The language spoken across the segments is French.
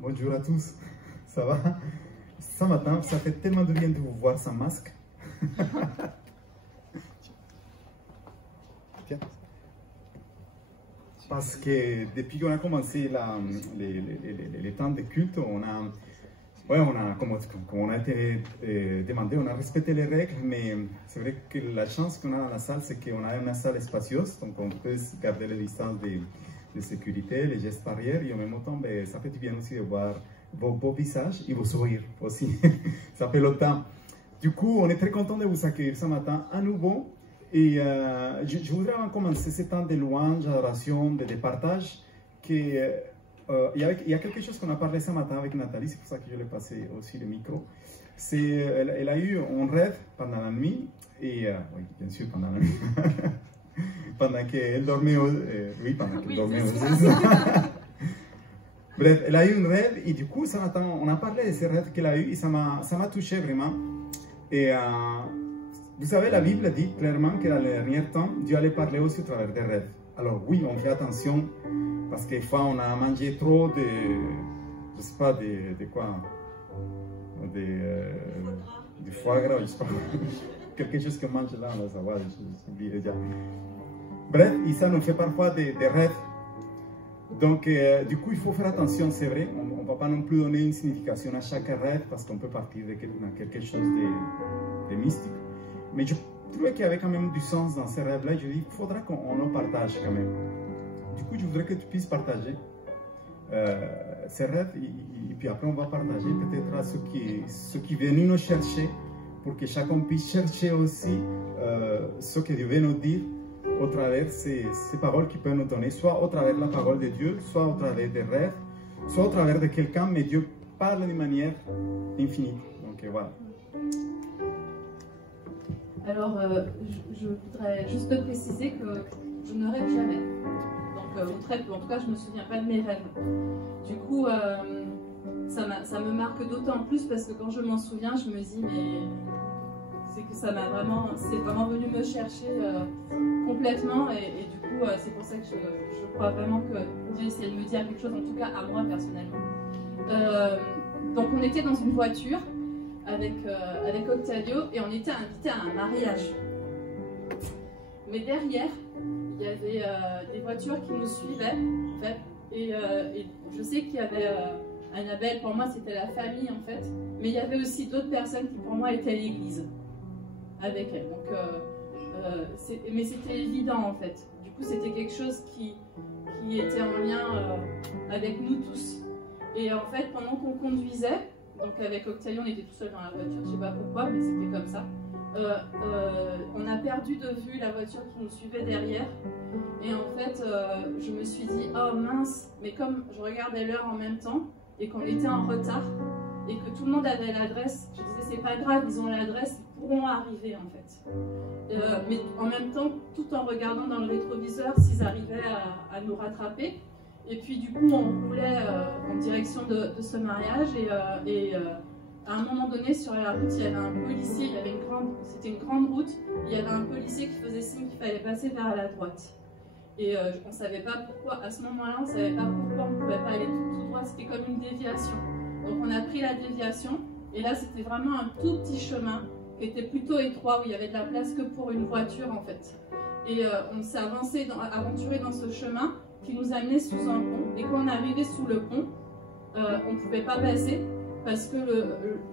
Bonjour à tous, ça va? Ce matin, ça fait tellement de bien de vous voir sans masque. Tiens. Parce que depuis qu'on a commencé les temps de culte, on a, comme on a été demandé, on a respecté les règles, mais c'est vrai que la chance qu'on a dans la salle, c'est qu'on a une salle spacieuse, donc on peut garder les distances de sécurité, les gestes barrières, et en même temps, ben, ça fait du bien aussi de voir vos beaux visages et vos sourires aussi. Ça fait longtemps. Du coup, on est très content de vous accueillir ce matin à nouveau. Et je voudrais commencer ce temps de louange, d'adoration, de partage, qu'il y a quelque chose qu'on a parlé ce matin avec Nathalie, c'est pour ça que je l'ai passé aussi le micro. Elle a eu un rêve pendant la nuit, et oui, bien sûr, pendant la nuit, pendant qu'elle dormait, oui, pendant qu'elle dormait aussi. Bref, elle a eu un rêve, et du coup, ce matin, on a parlé de ce rêve qu'elle a eu, et ça m'a touché vraiment. Et vous savez, la Bible dit clairement que dans les derniers temps, Dieu allait parler aussi au travers des rêves. Alors oui, on fait attention, parce que des fois, on a mangé trop de, je sais pas, de quoi, du foie gras, je sais pas, quelque chose qu'on mange là, on va savoir, j'oublie déjà. Bref, et ça nous fait parfois des rêves. Donc, du coup, il faut faire attention, c'est vrai, on ne va pas non plus donner une signification à chaque rêve, parce qu'on peut partir de quelque chose de mystique. Mais je trouvais qu'il y avait quand même du sens dans ces rêves-là. Je dis, il faudra qu'on le partage quand même. Du coup, je voudrais que tu puisses partager ces rêves. Et puis après, on va partager peut-être ce qui viennent nous chercher pour que chacun puisse chercher aussi ce que Dieu veut nous dire au travers de ces paroles qu'il peut nous donner, soit au travers de la parole de Dieu, soit au travers des rêves, soit au travers de quelqu'un, mais Dieu parle de manière infinie. Donc voilà. Alors, je voudrais juste préciser que je ne rêve jamais. Donc, ou très peu. En tout cas, je ne me souviens pas de mes rêves. Du coup, ça me marque d'autant plus parce que quand je m'en souviens, je me dis, mais c'est que c'est vraiment venu me chercher complètement. Et du coup, c'est pour ça que je crois vraiment que Dieu essaie de me dire quelque chose, en tout cas à moi personnellement. Donc, on était dans une voiture avec Octavio et on était invité à un mariage. Mais derrière, il y avait des voitures qui nous suivaient en fait, et je sais qu'il y avait Annabelle, pour moi c'était la famille en fait, mais il y avait aussi d'autres personnes qui pour moi étaient à l'église avec elle. Donc, mais c'était évident en fait. Du coup c'était quelque chose qui était en lien avec nous tous. Et en fait pendant qu'on conduisait, donc avec Octavio, on était tout seul dans la voiture, je ne sais pas pourquoi, mais c'était comme ça. On a perdu de vue la voiture qui nous suivait derrière. Et en fait, je me suis dit, oh mince, mais comme je regardais l'heure en même temps, et qu'on était en retard, et que tout le monde avait l'adresse, je disais, c'est pas grave, ils ont l'adresse, ils pourront arriver en fait. Mais en même temps, tout en regardant dans le rétroviseur s'ils arrivaient à nous rattraper. Et puis du coup, on roulait en direction de ce mariage et à un moment donné, sur la route, il y avait un policier, c'était une grande route, il y avait un policier qui faisait signe qu'il fallait passer vers la droite. Et on ne savait pas pourquoi, à ce moment-là, on ne savait pas pourquoi on ne pouvait pas aller tout droit, c'était comme une déviation. Donc on a pris la déviation, et là c'était vraiment un tout petit chemin qui était plutôt étroit, où il y avait de la place que pour une voiture en fait. Et on s'est aventuré dans ce chemin qui nous amenait sous un pont, et quand on arrivait sous le pont, on ne pouvait pas passer parce que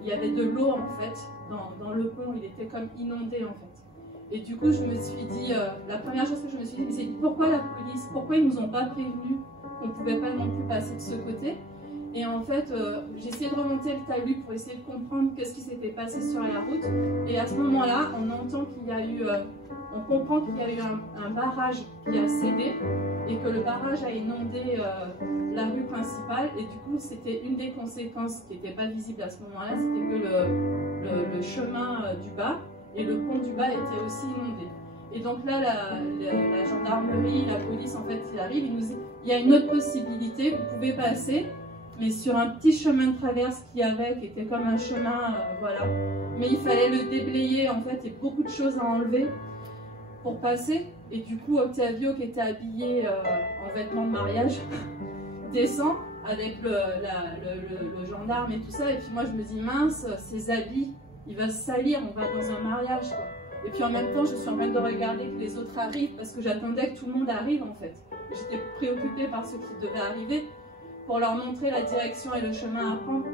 il y avait de l'eau en fait dans le pont, il était comme inondé en fait. Et du coup je me suis dit, la première chose que je me suis dit, c'est pourquoi la police, pourquoi ils nous ont pas prévenus qu'on ne pouvait pas non plus passer de ce côté. Et en fait j'ai essayé de remonter le talus pour essayer de comprendre qu'est-ce qui s'était passé sur la route, et à ce moment là on entend qu'il y a eu on comprend qu'il y a eu un barrage qui a cédé et que le barrage a inondé la rue principale, et du coup c'était une des conséquences qui n'était pas visible à ce moment-là, c'était que le chemin du bas et le pont du bas étaient aussi inondés. Et donc là la gendarmerie, la police en fait ils arrivent, ils nous disent il y a une autre possibilité, vous pouvez passer, mais sur un petit chemin de traverse qu'il y avait, qui était comme un chemin, voilà. Mais il fallait le déblayer en fait, et beaucoup de choses à enlever pour passer. Et du coup Octavio, qui était habillé en vêtements de mariage, descend avec le gendarme et tout ça, et puis moi je me dis mince, ses habits, il va se salir, on va dans un mariage quoi. Et puis en même temps je suis en train de regarder que les autres arrivent parce que j'attendais que tout le monde arrive en fait. J'étais préoccupée par ceux qui devaient arriver pour leur montrer la direction et le chemin à prendre.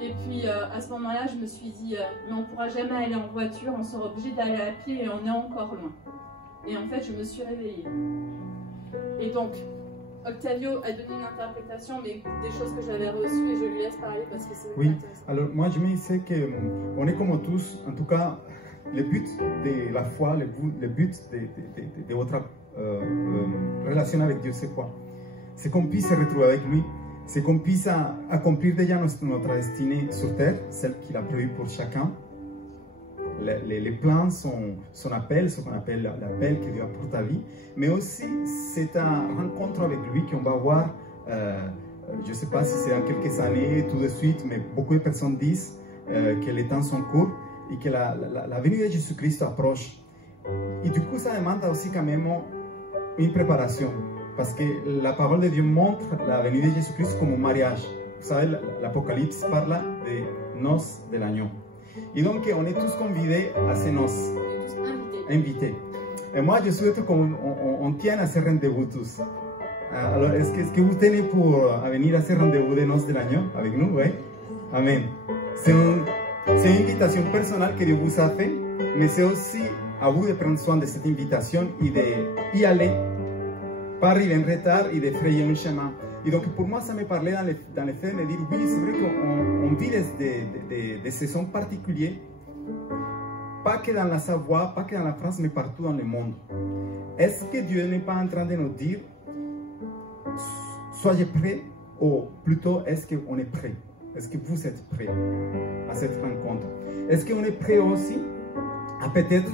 Et puis à ce moment-là je me suis dit mais on ne pourra jamais aller en voiture, on sera obligé d'aller à pied et on est encore loin. Et en fait je me suis réveillée. Et donc Octavio a donné une interprétation, mais des choses que j'avais reçues, et je lui laisse parler parce que c'est intéressant. Alors moi je me disais qu'on est comme tous, en tout cas, le but de la foi, le but de votre relation avec Dieu, c'est quoi? C'est qu'on puisse se retrouver avec lui, c'est qu'on puisse accomplir déjà notre destinée sur terre, celle qu'il a prévue pour chacun. Les plans, son appel, ce qu'on appelle l'appel que Dieu a pour ta vie, mais aussi c'est une rencontre avec lui qu'on va avoir, je ne sais pas si c'est dans quelques années, tout de suite, mais beaucoup de personnes disent que les temps sont courts et que la venue de Jésus-Christ approche. Et du coup, ça demande aussi quand même une préparation, parce que la parole de Dieu montre la venue de Jésus-Christ comme un mariage. Vous savez, l'Apocalypse parle des noces de l'agneau. Et donc, on est tous convidés à ces noces, invités. Et moi, je souhaite qu'on tienne à ces rendez-vous tous. Alors, est-ce que vous tenez pour venir à ces rendez-vous des noces de l'agneau avec nous? Oui. Amen. C'est une invitation personnelle que Dieu vous a fait, mais c'est aussi à vous de prendre soin de cette invitation et d'y aller, pas arriver en retard et de frayer un chemin. Et donc pour moi, ça me parlait dans le fait de me dire, oui, c'est vrai qu'on vit des saisons particulières, pas que dans la Savoie, pas que dans la France, mais partout dans le monde. Est-ce que Dieu n'est pas en train de nous dire, soyez prêts, ou plutôt, est-ce qu'on est prêt? Est-ce que vous êtes prêts à cette rencontre? Est-ce qu'on est prêt aussi à peut-être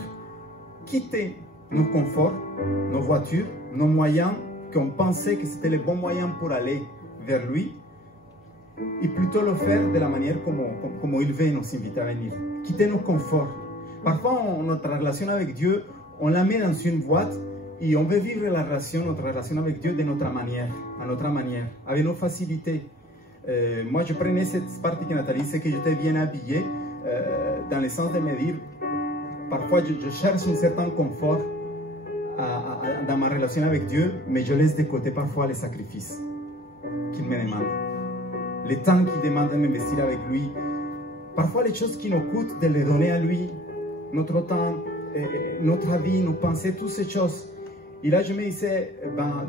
quitter nos conforts, nos voitures, nos moyens, qu'on pensait que c'était le bon moyen pour aller vers lui, et plutôt le faire de la manière comme il veut nous inviter à venir. Quitter nos conforts. Parfois, notre relation avec Dieu, on la met dans une boîte et on veut vivre notre relation avec Dieu de notre manière, à notre manière, avec nos facilités. Moi, je prenais cette partie que Nathalie disait que j'étais bien habillé, dans le sens de me dire, parfois je cherche un certain confort dans ma relation avec Dieu, mais je laisse de côté parfois les sacrifices qu'il me demande, le temps qu'il demande de m'investir avec lui, parfois les choses qui nous coûtent de les donner à lui, notre temps, notre vie, nos pensées, toutes ces choses. Et là je me disais,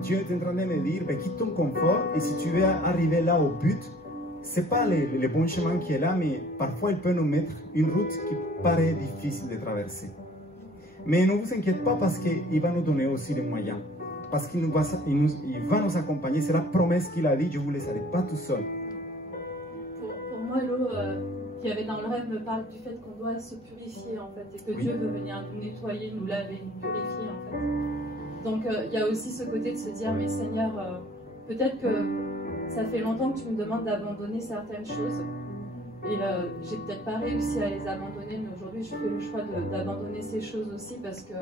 Dieu est en train de me dire, quitte ton confort, et si tu veux arriver là au but, c'est pas le bon chemin qui est là, mais parfois il peut nous mettre une route qui paraît difficile de traverser. Mais ne vous inquiétez pas, parce qu'il va nous donner aussi les moyens. Parce qu'il va nous accompagner. C'est la promesse qu'il a dit, je ne vous laisserai pas tout seul. Pour moi, l'eau qui avait dans le rêve me parle du fait qu'on doit se purifier en fait. Et que Dieu veut venir nous nettoyer, nous laver, nous purifier en fait. Donc il y a aussi ce côté de se dire, mais Seigneur, peut-être que ça fait longtemps que tu me demandes d'abandonner certaines choses. Et j'ai peut-être pas réussi à les abandonner, mais aujourd'hui je fais le choix d'abandonner ces choses aussi parce que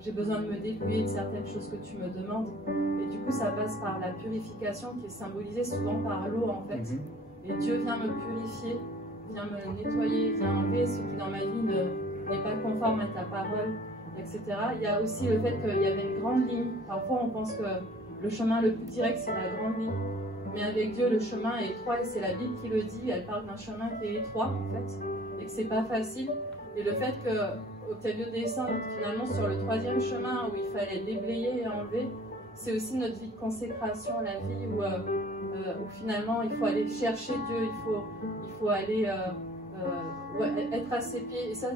j'ai besoin de me dépouiller de certaines choses que tu me demandes. Et du coup ça passe par la purification qui est symbolisée souvent par l'eau en fait. Et Dieu vient me purifier, vient me nettoyer, vient enlever ce qui dans ma vie n'est pas conforme à ta parole, etc. Il y a aussi le fait qu'il y avait une grande ligne. Parfois on pense que le chemin le plus direct c'est la grande ligne. Mais avec Dieu, le chemin est étroit, et c'est la Bible qui le dit, elle parle d'un chemin qui est étroit, en fait, et que c'est pas facile. Et le fait que Octavio descende finalement sur le troisième chemin où il fallait déblayer et enlever, c'est aussi notre vie de consécration, la vie où finalement il faut aller chercher Dieu, il faut aller être à ses pieds. Et ça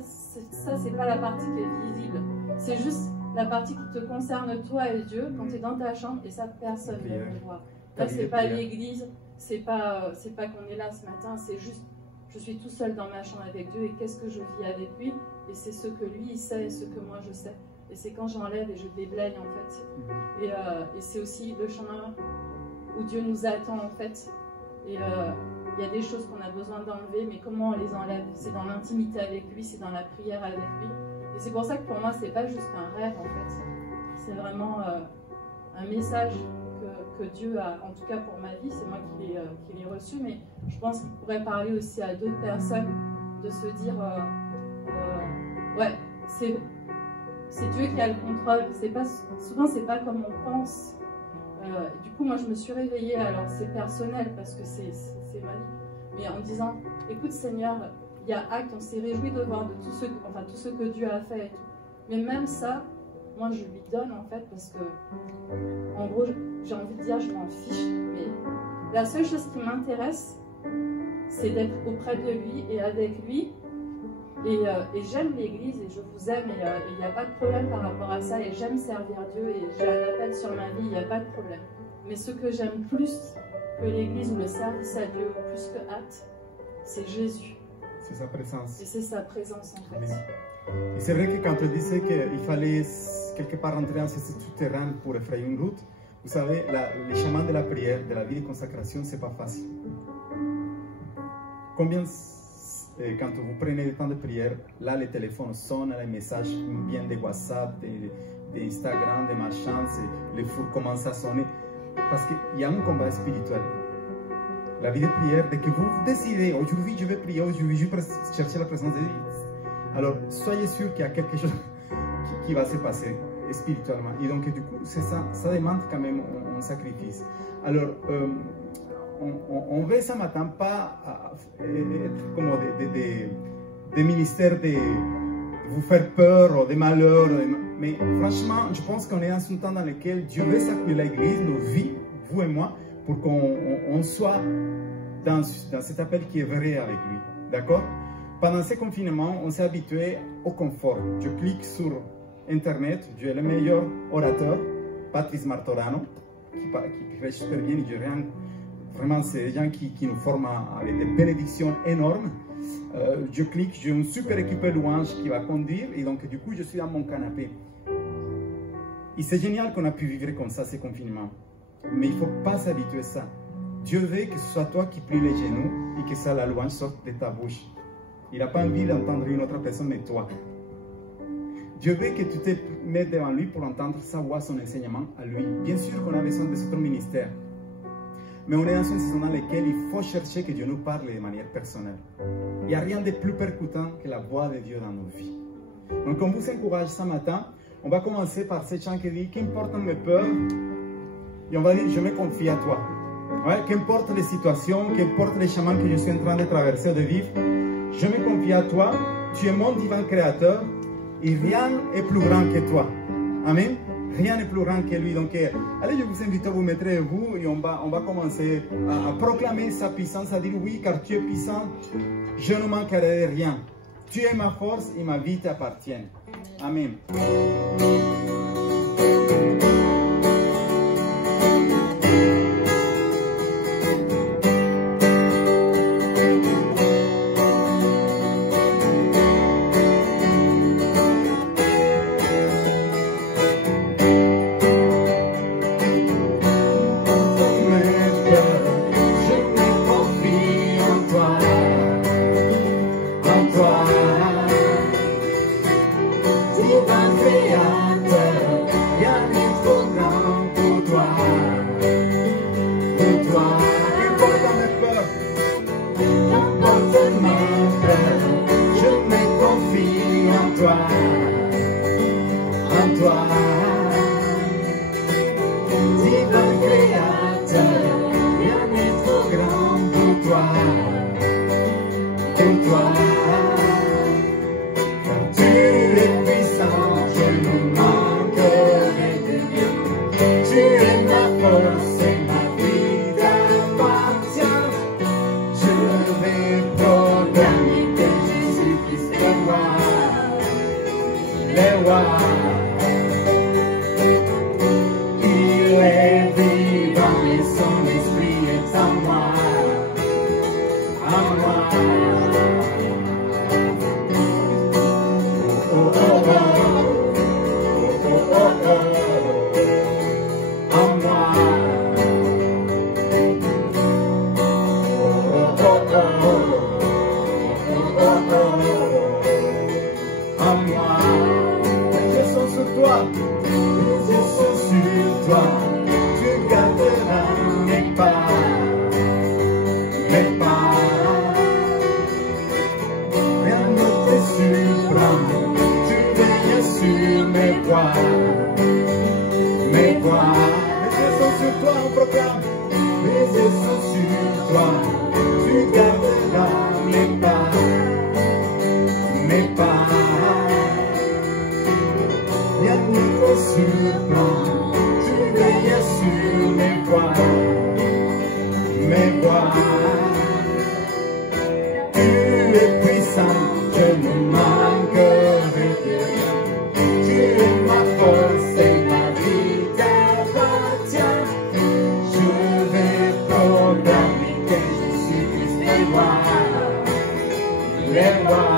c'est pas la partie qui est visible, c'est juste la partie qui te concerne toi et Dieu quand tu es dans ta chambre, et ça personne ne peut le voir. Là, c'est pas l'église, c'est pas qu'on est là ce matin, c'est juste, je suis tout seul dans ma chambre avec Dieu, et qu'est-ce que je vis avec lui, et c'est ce que lui il sait et ce que moi je sais. Et c'est quand j'enlève et je déblaye en fait. Et c'est aussi le chemin où Dieu nous attend en fait. Et il y a des choses qu'on a besoin d'enlever, mais comment on les enlève? C'est dans l'intimité avec lui, c'est dans la prière avec lui. Et c'est pour ça que pour moi, c'est pas juste un rêve en fait. C'est vraiment un message que Dieu a, en tout cas pour ma vie, c'est moi qui l'ai reçu, mais je pense qu'il pourrait parler aussi à d'autres personnes, de se dire, ouais, c'est Dieu qui a le contrôle, souvent c'est pas comme on pense. Du coup, moi je me suis réveillée, alors c'est personnel parce que c'est ma vie, mais en me disant, écoute Seigneur, il y a acte, on s'est réjoui de voir de tout ce que Dieu a fait et tout. Mais même ça, moi je lui donne en fait parce que, en gros, j'ai envie de dire, je m'en fiche. Mais la seule chose qui m'intéresse, c'est d'être auprès de lui et avec lui. Et j'aime l'église et je vous aime et il n'y a pas de problème par rapport à ça. Et j'aime servir Dieu et j'ai un appel sur ma vie, il n'y a pas de problème. Mais ce que j'aime plus que l'église ou le service à Dieu, plus que acte, c'est Jésus. C'est sa présence. Et c'est sa présence en fait. Et c'est vrai que quand on disait qu'il fallait quelque part entrer dans ce souterrain pour effrayer une route, vous savez, les chemins de la prière, de la vie de consacration, c'est pas facile. Combien, quand vous prenez le temps de prière, là les téléphones sonnent, les messages viennent de WhatsApp, d'Instagram, de machin, les fours commencent à sonner, parce qu'il y a un combat spirituel. La vie de prière, dès que vous décidez, aujourd'hui je vais prier, aujourd'hui je vais chercher la présence de Dieu, alors soyez sûr qu'il y a quelque chose qui va se passer spirituellement. Et donc du coup, ça demande quand même un sacrifice. Alors, on veut ce matin pas être comme des ministères de vous faire peur, des malheurs, mais franchement, je pense qu'on est dans un temps dans lequel Dieu veut s'accueillir l'Église, nos vies, vous et moi, pour qu'on soit dans cet appel qui est vrai avec lui. D'accord? Pendant ce confinement, on s'est habitué au confort. Je clique sur Internet, Dieu est le meilleur orateur, Patrice Martorano, qui prêche super bien, il dit rien. Vraiment, c'est des gens qui nous forment avec des bénédictions énormes. Je clique, j'ai une super équipe de louanges qui va conduire, et donc du coup, je suis dans mon canapé. Et c'est génial qu'on a pu vivre comme ça, ces confinements. Mais il ne faut pas s'habituer à ça. Dieu veut que ce soit toi qui plie les genoux et que ça, la louange sorte de ta bouche. Il n'a pas envie d'entendre une autre personne, mais toi. Dieu veut que tu te mettes devant lui pour entendre sa voix, son enseignement à lui. Bien sûr qu'on a besoin de notre ministère. Mais on est dans une saison dans laquelle il faut chercher que Dieu nous parle de manière personnelle. Il n'y a rien de plus percutant que la voix de Dieu dans nos vies. Donc on vous encourage ce matin. On va commencer par ce chant qui dit, qu'importe mes peurs, et on va dire, je me confie à toi. Ouais, qu'importe les situations, qu'importe les chemins que je suis en train de traverser ou de vivre, je me confie à toi, tu es mon divin créateur, et rien n'est plus grand que toi. Amen. Rien n'est plus grand que lui. Donc, allez, je vous invite à vous mettre vous et on va commencer à proclamer sa puissance, à dire oui, car tu es puissant, je ne manquerai de rien. Tu es ma force et ma vie t'appartient. Amen. mes voix. Mes yeux sont sur toi, on proclame. Mes yeux sont sur toi, tu garderas mes pas, mes pas. Rien ne te surprend, tu veilles sur mes voix, mes voix. Tu es puissant, je ne manquerai de rien. Tu es ma force et ma vie t'appartient. Je vais proclamer que je suis Christ, les rois, les rois.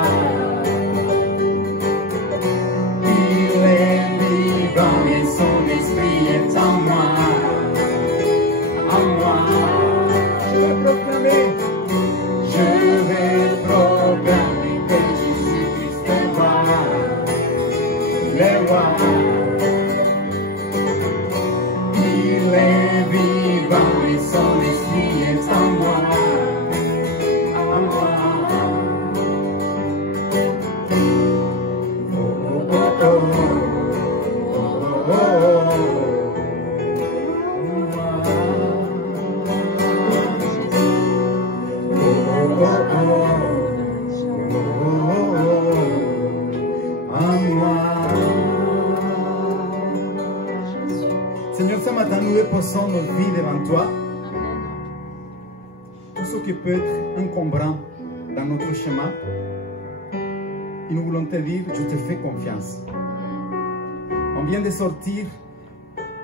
Il est vivant et son esprit est en moi, en moi. Je vais proclamer. Je vais proclamer que je suis Christ, les rois. Il est vivant et son esprit est en moi, en moi. Oh, oh, oh, oh, oh, oh, Seigneur, ce matin, nous déposons nos vies devant toi. Tout ce qui peut être encombrant dans notre chemin. Et nous voulons te dire, je te fais confiance. On vient de sortir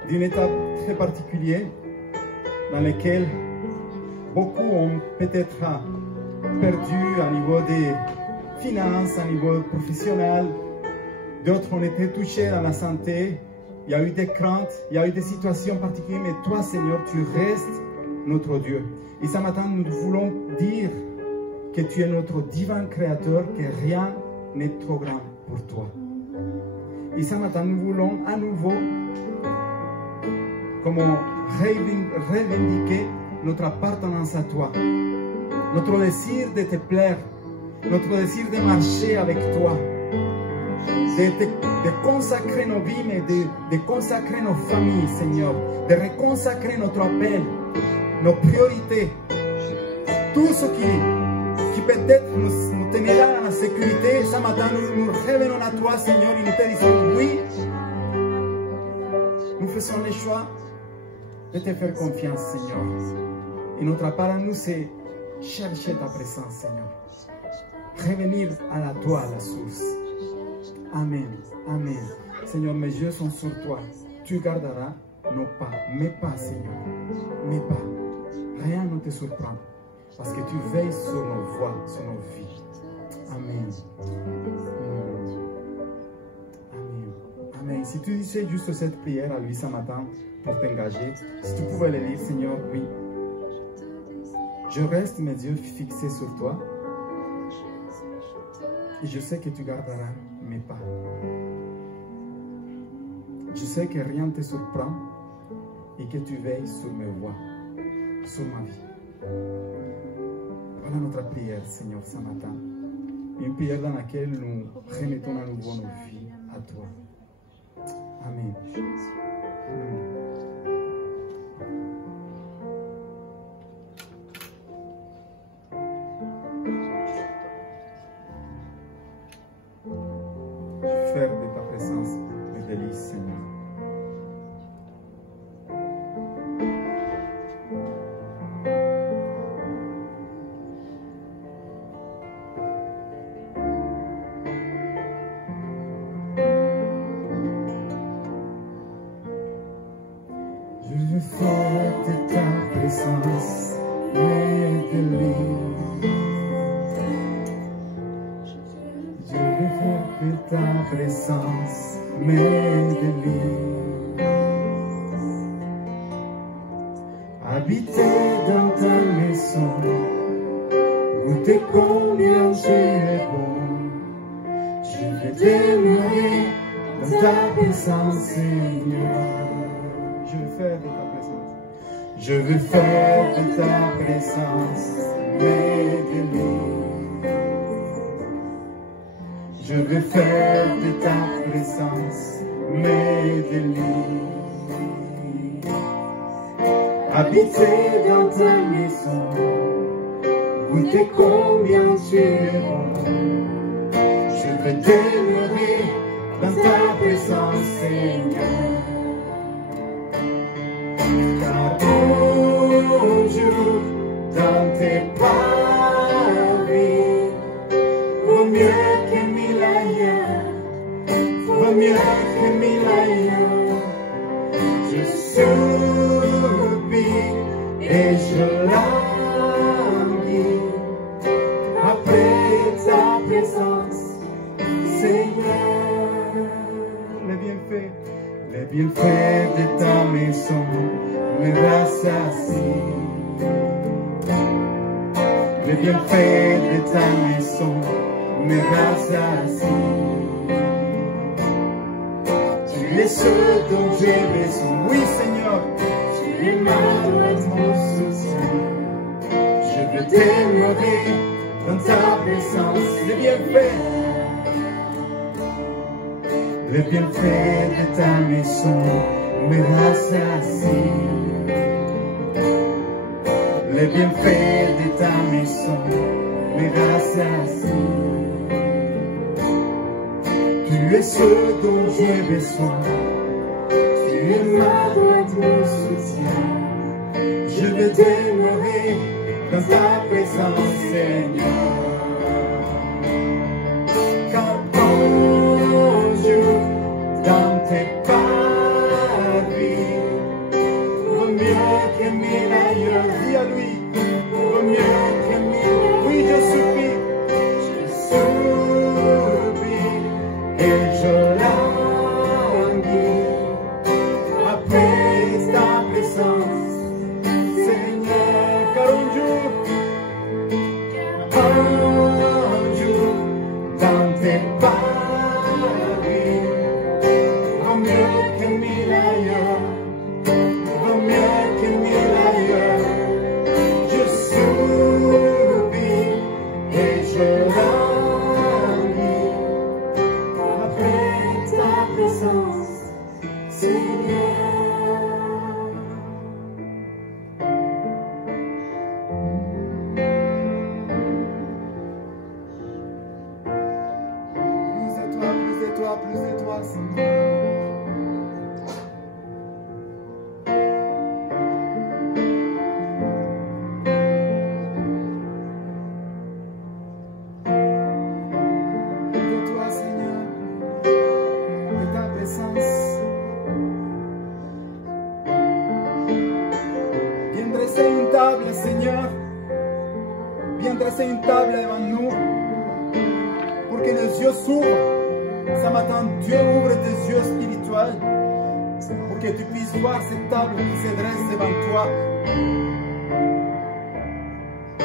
d'une étape très particulière dans laquelle beaucoup ont peut-être perdu à niveau des finances, à niveau professionnel. D'autres ont été touchés dans la santé. Il y a eu des craintes, il y a eu des situations particulières, mais toi, Seigneur, tu restes notre Dieu. Et ce matin, nous voulons dire que tu es notre divin créateur, que rien n'est trop grand pour toi. Et ce matin, nous voulons à nouveau comme revendiquer notre appartenance à toi, notre désir de te plaire, notre désir de marcher avec toi, de consacrer nos vies, mais de consacrer nos familles, Seigneur, de reconsacrer notre appel, nos priorités, tout ce qui peut-être nous tiendra dans la sécurité. Ce matin, nous revenons à toi, Seigneur, et nous te disons oui. Nous faisons le choix de te faire confiance, Seigneur. Et notre part à nous, c'est chercher ta présence, Seigneur. Revenir à toi, à la source. Amen. Amen. Seigneur, mes yeux sont sur toi. Tu garderas nos pas, mes pas, Seigneur. Mes pas. Rien ne te surprend. Parce que tu veilles sur nos voies, sur nos vies. Amen. Amen. Amen. Si tu disais juste cette prière à lui ce matin pour t'engager, si tu pouvais le dire, Seigneur, oui. Je reste mes yeux fixés sur toi. Et je sais que tu garderas mes pas. Je sais que rien ne te surprend et que tu veilles sur mes voies, sur ma vie. Voilà notre prière, Seigneur, ce matin. Une prière dans laquelle nous remettons à nouveau nos vies à toi. Amen. Faire de ta présence le délice, Seigneur. Je veux faire de ta présence mes délices. Je veux faire de ta présence mes délices. Habiter dans ta maison, goûter combien tu es bon. Je veux demeurer dans ta présence, Seigneur. Je veux faire de ta présence. Je veux faire de ta présence mes délices. Je veux faire de ta présence mes délits. Habiter dans ta maison, goûter combien tu es bon. Je veux demeurer dans ta présence, Seigneur. Car un jour, dans tes paris, vaut mieux que mille ailleurs, vaut mieux que mille ailleurs. Je soupire et je languis après ta présence, Seigneur. Les bienfaits de ta maison me rassasient. Les bienfaits de ta maison me rassasient. Tu es ce dont j'ai besoin, oui Seigneur. Tu es ma droite, mon soutien. Je veux demeurer dans ta présence. Les bienfaits de ta maison me rassasient. Les bienfaits de ta maison me rassasient. Tu es ce dont j'ai besoin. Tu es ma droite, mon soutien. Je veux demeurer dans ta présence, Seigneur. Quand un jour dans tes paris, vaut mieux que mille ailleurs. Dis à lui, vaut mieux que mille. Oui, je soupire. Et je languis après ta présence, Seigneur. Car un jour, dans tes paris, vaut mieux que mille ailleurs, vaut mieux que mille ailleurs. Je soupire et je languis après ta présence, Seigneur. Plus de toi, Seigneur. Seigneur, viens dresser une table devant nous pour que nos yeux s'ouvrent. Ce matin, Dieu ouvre tes yeux spirituels pour que tu puisses voir cette table qui se dresse devant toi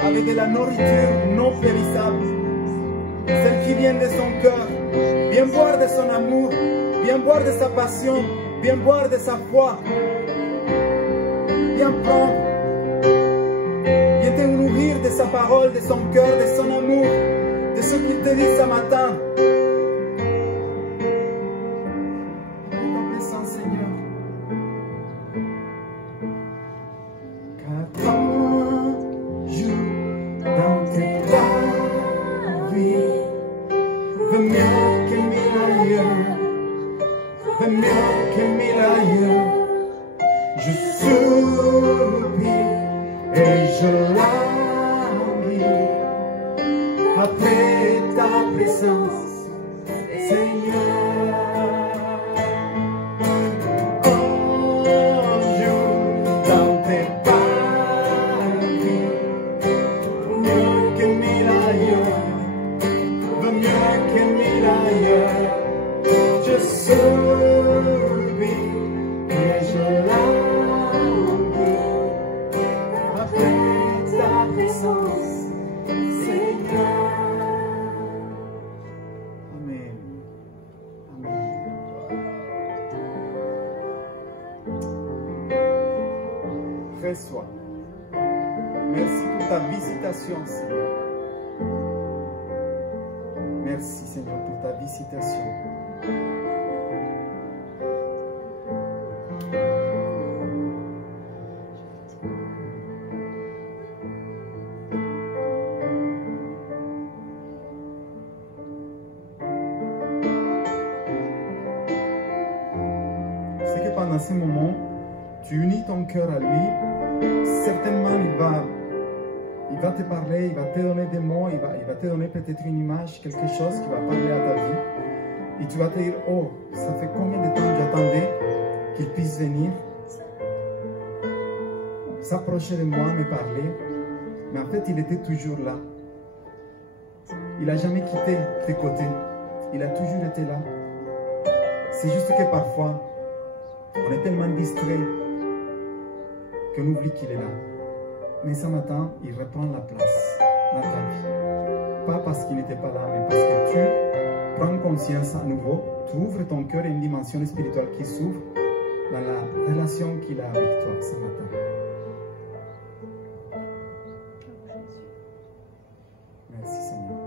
avec de la nourriture non périssable, celle qui vient de son cœur. Viens boire de son amour, viens boire de sa passion, viens boire de sa foi. Viens prendre, viens te nourrir de sa parole, de son cœur, de son amour, de ce qu'il te dit ce matin. Ta présence, Seigneur. Car un jour dans tes paris, vaut mieux que mille ailleurs, vaut mieux que mille ailleurs. Je soupire et je languis après ta présence, Seigneur. Un jour dans tes paris, vaut mieux que mille ailleurs, vaut mieux que mille ailleurs. Je soupire et je languis après ta présence, Seigneur. Amen. Amen. Reçois. Merci pour ta visitation, Seigneur. Merci, Seigneur, pour ta visitation. pendant ces moments, tu unis ton cœur à lui, certainement il va te parler, il va te donner des mots, il va te donner peut-être une image, quelque chose qui va parler à ta vie. Et tu vas te dire, oh, ça fait combien de temps j'attendais qu'il puisse venir, s'approcher de moi, me parler. Mais en fait, il était toujours là. Il n'a jamais quitté tes côtés. Il a toujours été là. C'est juste que parfois, on est tellement distrait qu'on oublie qu'il est là. Mais ce matin, il reprend la place dans ta vie. Pas parce qu'il n'était pas là, mais parce que tu prends conscience à nouveau, tu ouvres ton cœur à une dimension spirituelle qui s'ouvre dans la relation qu'il a avec toi ce matin. Merci Seigneur.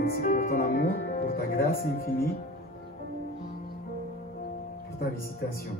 Merci pour ton amour, pour ta grâce infinie, pour ta visitation.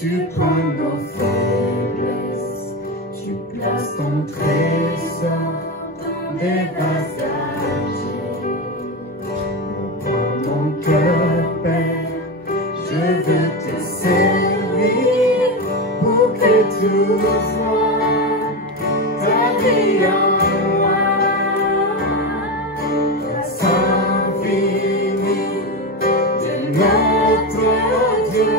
Tu prends nos faiblesses, tu places ton trésor dans des passages. Dans mon cœur, Père, je veux te servir pour que tout soit ta vie en moi. Grâce infinie de notre Dieu.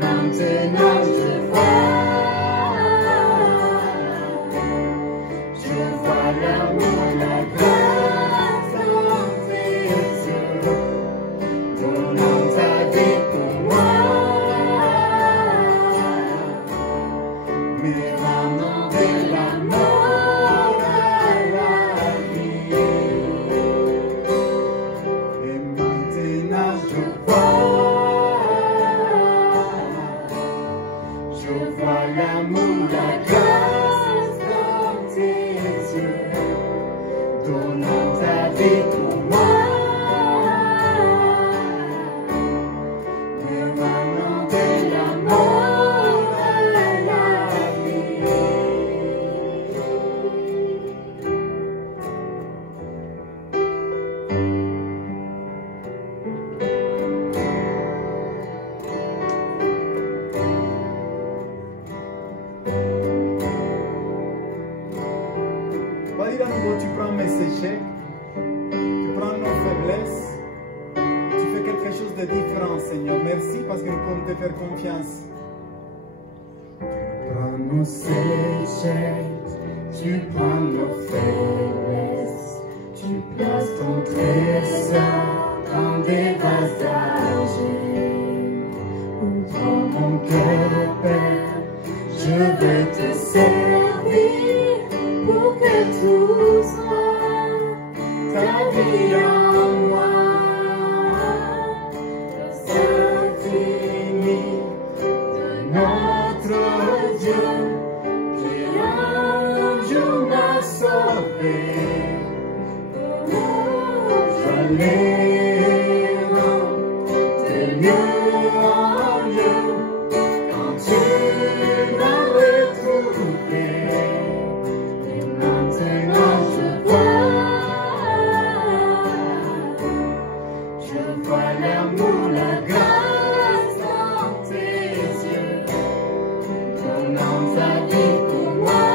Maintenant je vois parce que nous pouvons te faire confiance. Tu prends nos échecs, tu prends nos faiblesses, tu places ton trésor dans des vases d'argent. Ouvre mon cœur, Père, je veux te servir pour que tout soit ta vie en moi. L'infini de notre Dieu qui un jour m'a sauvé. Je les rends de lieu en lieu quand tu m'as retrouvé. Et maintenant je vois l'amour, la grâce dans tes yeux, donnant ta vie pour moi,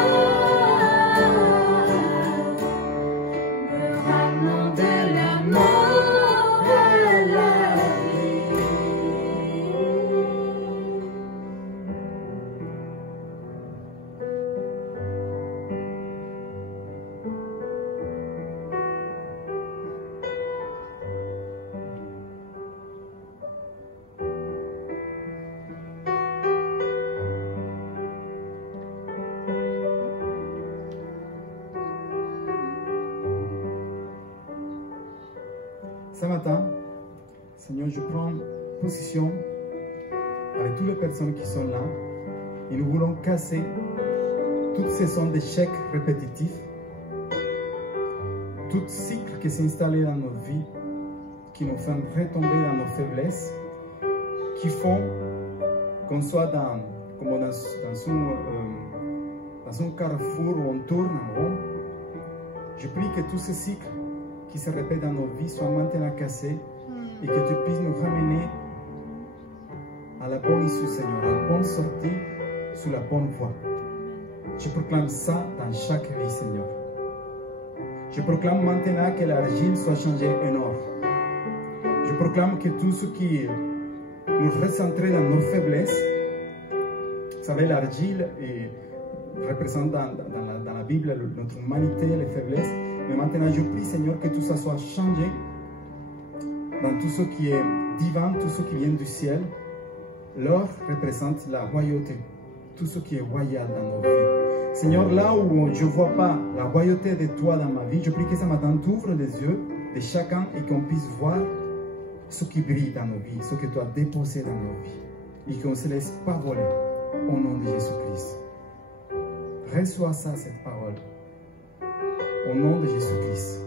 me ramenant de la mort à la vie. Ce matin, Seigneur, je prends position avec toutes les personnes qui sont là et nous voulons casser toutes ces sons d'échecs répétitifs, tout cycle qui s'est installé dans nos vies, qui nous font retomber dans nos faiblesses, qui font qu'on soit comme dans un carrefour où on tourne en rond. Je prie que tous ces cycles qui se répètent dans nos vies soient maintenant cassés et que tu puisses nous ramener à la bonne issue, Seigneur, à la bonne sortie, sur la bonne voie. Je proclame ça dans chaque vie, Seigneur. Je proclame maintenant que l'argile soit changée en or. Je proclame que tout ce qui nous recentrait dans nos faiblesses, vous savez, l'argile représente dans la Bible notre humanité, les faiblesses. Mais maintenant, je prie, Seigneur, que tout ça soit changé dans tout ce qui est divin, tout ce qui vient du ciel. L'or représente la royauté, tout ce qui est royal dans nos vies. Seigneur, là où je ne vois pas la royauté de toi dans ma vie, je prie que ce matin, tu ouvres les yeux de chacun et qu'on puisse voir ce qui brille dans nos vies, ce que tu as déposé dans nos vies. Et qu'on ne se laisse pas voler au nom de Jésus-Christ. Reçois ça, cette parole. Au nom de Jésus-Christ.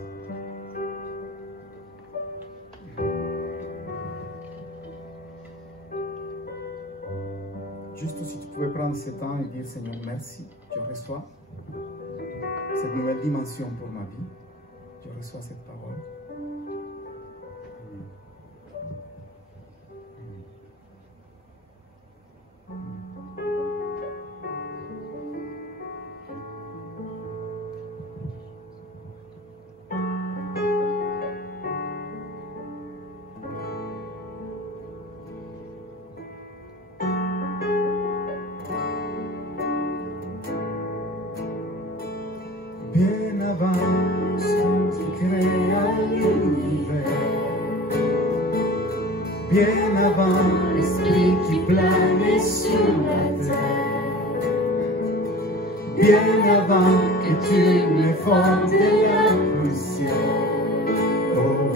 Juste si tu pouvais prendre ce temps et dire, Seigneur, merci, je reçois cette nouvelle dimension pour ma vie. Je reçois cette parole. Bien avant tu créas l'univers, bien avant l'esprit qui planait sur la terre, bien avant que tu me formes de la poussière. Oh,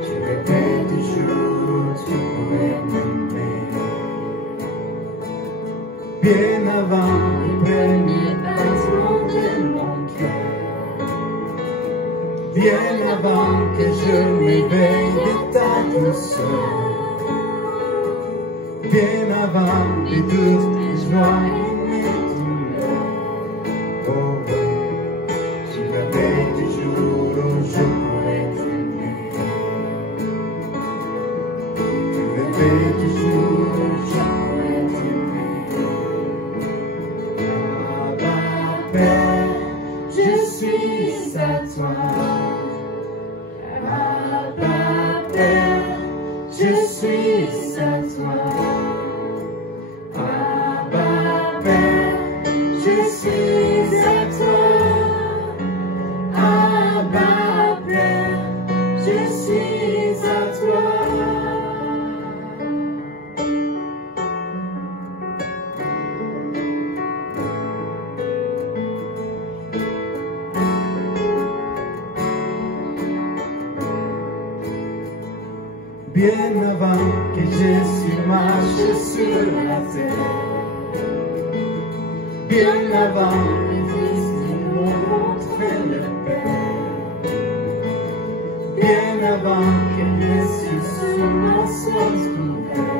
tu répètes toujours, tu pourrais m'aimer. Bien avant le premier battement de mon cœur, bien avant que je m'éveille de ta douceur, bien avant les doutes, les joies et mes douleurs. Oh, tu m'avais toujours, oh, je pourrais t'aimer. Tu m'avais toujours, oh, je pourrais t'aimer. Père, je suis à toi. Abba, Père, je suis à toi. bien avant que Jésus marche sur la terre, bien avant que Jésus montre le Père, bien avant que Jésus soit couvert.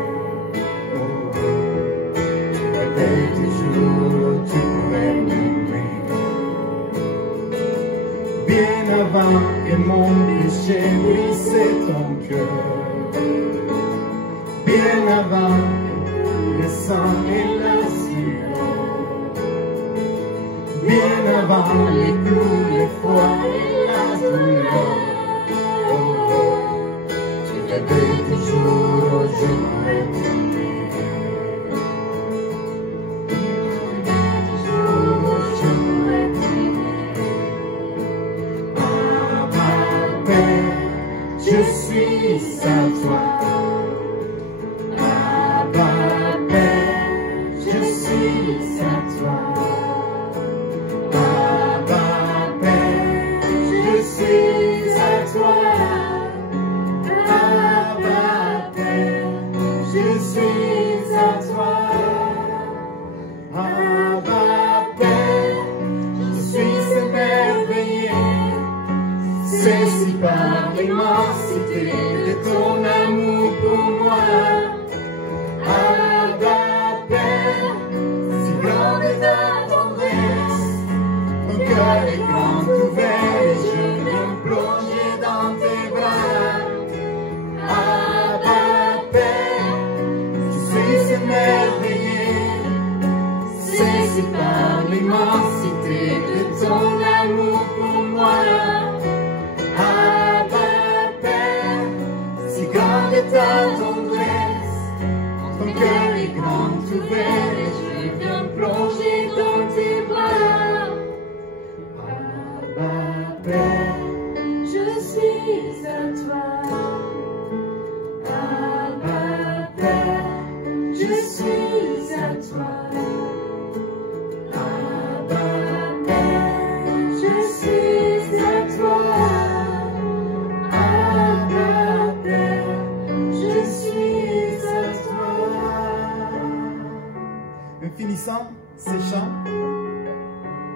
Et toujours tu pourrais m'aimer, bien avant que mon péché brisait ton cœur, bien avant le sang et la sueur, bien avant les coups, les froids et la douleur. Tu rêvais toujours, je pourrais t'aimer. Je suis à toi, Abba Père, je suis à toi, Abba Père, je suis à toi, Abba Père, je suis à toi, Abba Père, je suis émerveillé, c'est si par l'immensité de ton amour pour moi. Abba Père, si grande est ta tendresse, mon cœur est grand ouvert et je viens plonger dans tes bras. Abba Père, je suis émerveillé, c'est si par l'immensité de ton amour pour moi. Ta tendresse, ton cœur est grand ouvert et je viens plonger dans tes bras. Abba Père, je suis à toi. Abba Père, je suis à toi. Abba Père, je suis à toi. Finissant ces chants,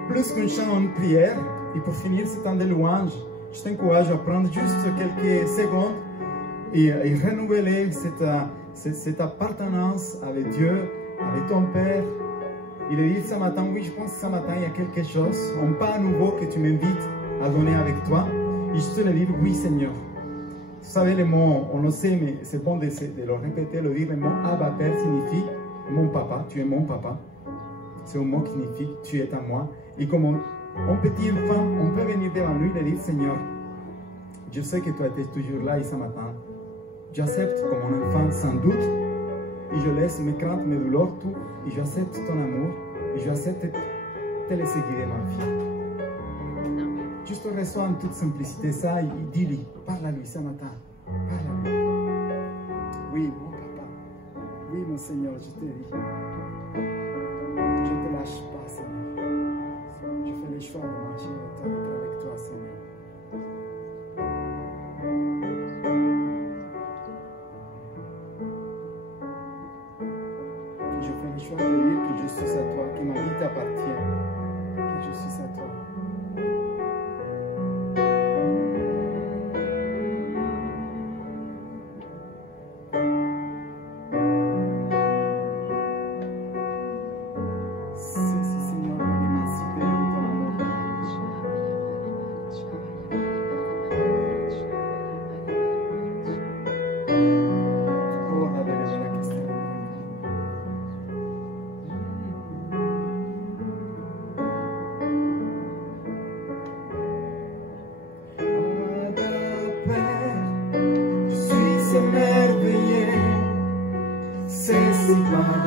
plus qu'un chant en prière, et pour finir ce temps de louange, je t'encourage à prendre juste quelques secondes et renouveler cette appartenance avec Dieu, avec ton Père. Il est dit ce matin, oui, je pense que ce matin il y a quelque chose, un pas nouveau que tu m'invites à donner avec toi. Et je te le dis, oui Seigneur. Vous savez, les mots, on le sait, mais c'est bon de le répéter, le dire. Le mot Abba Père signifie mon papa, tu es mon papa. C'est un mot qui signifie tu es à moi. Et comme un petit enfant, on peut venir devant lui et dire Seigneur, je sais que tu as été toujours là et ce matin. J'accepte comme un enfant sans doute. Et je laisse mes craintes, mes douleurs, tout. Et j'accepte ton amour. Et j'accepte de te laisser guider ma vie. Juste reçois en toute simplicité ça et dis-lui, parle à lui ce matin. Parle à lui. Oui, mon papa. Oui, mon Seigneur, je te dis. Je ne te lâche pas, Seigneur. Je fais le choix de marcher avec toi, Seigneur. Je fais le choix de dire que je suis à toi, que ma vie t'appartient, que je suis à toi.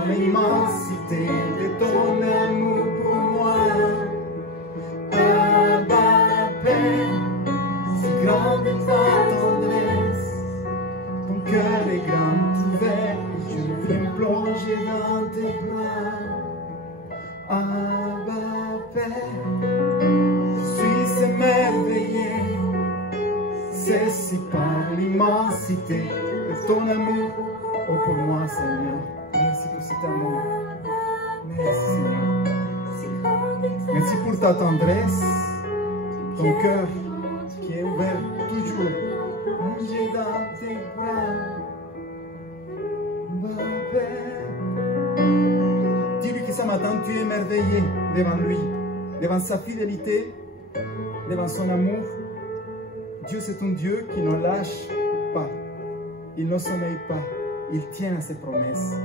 L'immensité de ton amour pour moi, Abba Père, si grande est ta tendresse, ton cœur est grand ouvert, je veux plonger dans tes bras. Abba Père, je suis émerveillé, c'est si par l'immensité de ton amour, oh pour moi, Seigneur. Merci pour cet amour. Merci, Seigneur. Merci pour ta tendresse, ton cœur qui est ouvert toujours. J'ai dans tes bras. Dis-lui que ce matin, tu es émerveillé devant lui, devant sa fidélité, devant son amour. Dieu, c'est un Dieu qui ne lâche pas. Il ne sommeille pas. Il tient à ses promesses.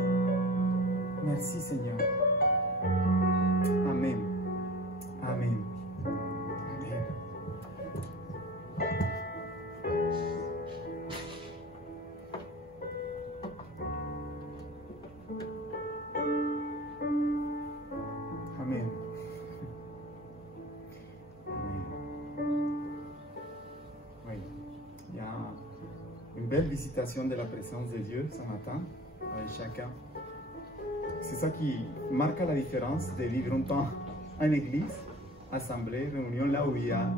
Merci, Seigneur. Amen. Amen. Amen. Amen. Oui. Il y a une belle visitation de la présence de Dieu ce matin avec chacun. C'est ça qui marque la différence de vivre un temps en église, assemblée, réunion, là où il y a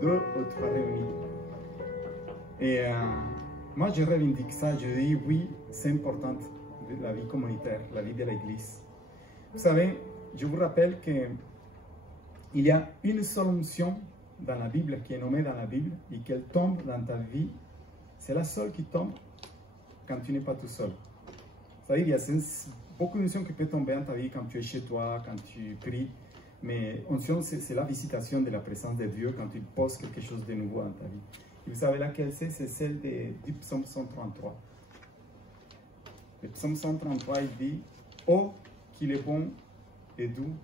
2 ou 3 réunis. Et moi, je revendique ça. Je dis oui, c'est important, la vie communautaire, la vie de l'église. Vous savez, je vous rappelle qu'il y a une seule onction dans la Bible, qui est nommée dans la Bible, et qu'elle tombe dans ta vie. C'est la seule qui tombe quand tu n'es pas tout seul. C'est-à-dire, il y a beaucoup d'onction qui peut tomber dans ta vie quand tu es chez toi, quand tu pries. Mais onction, c'est la visitation de la présence de Dieu quand il pose quelque chose de nouveau dans ta vie. Et vous savez laquelle c'est? C'est celle du psaume 133. Le psaume 133, il dit « Oh, qu'il est bon et doux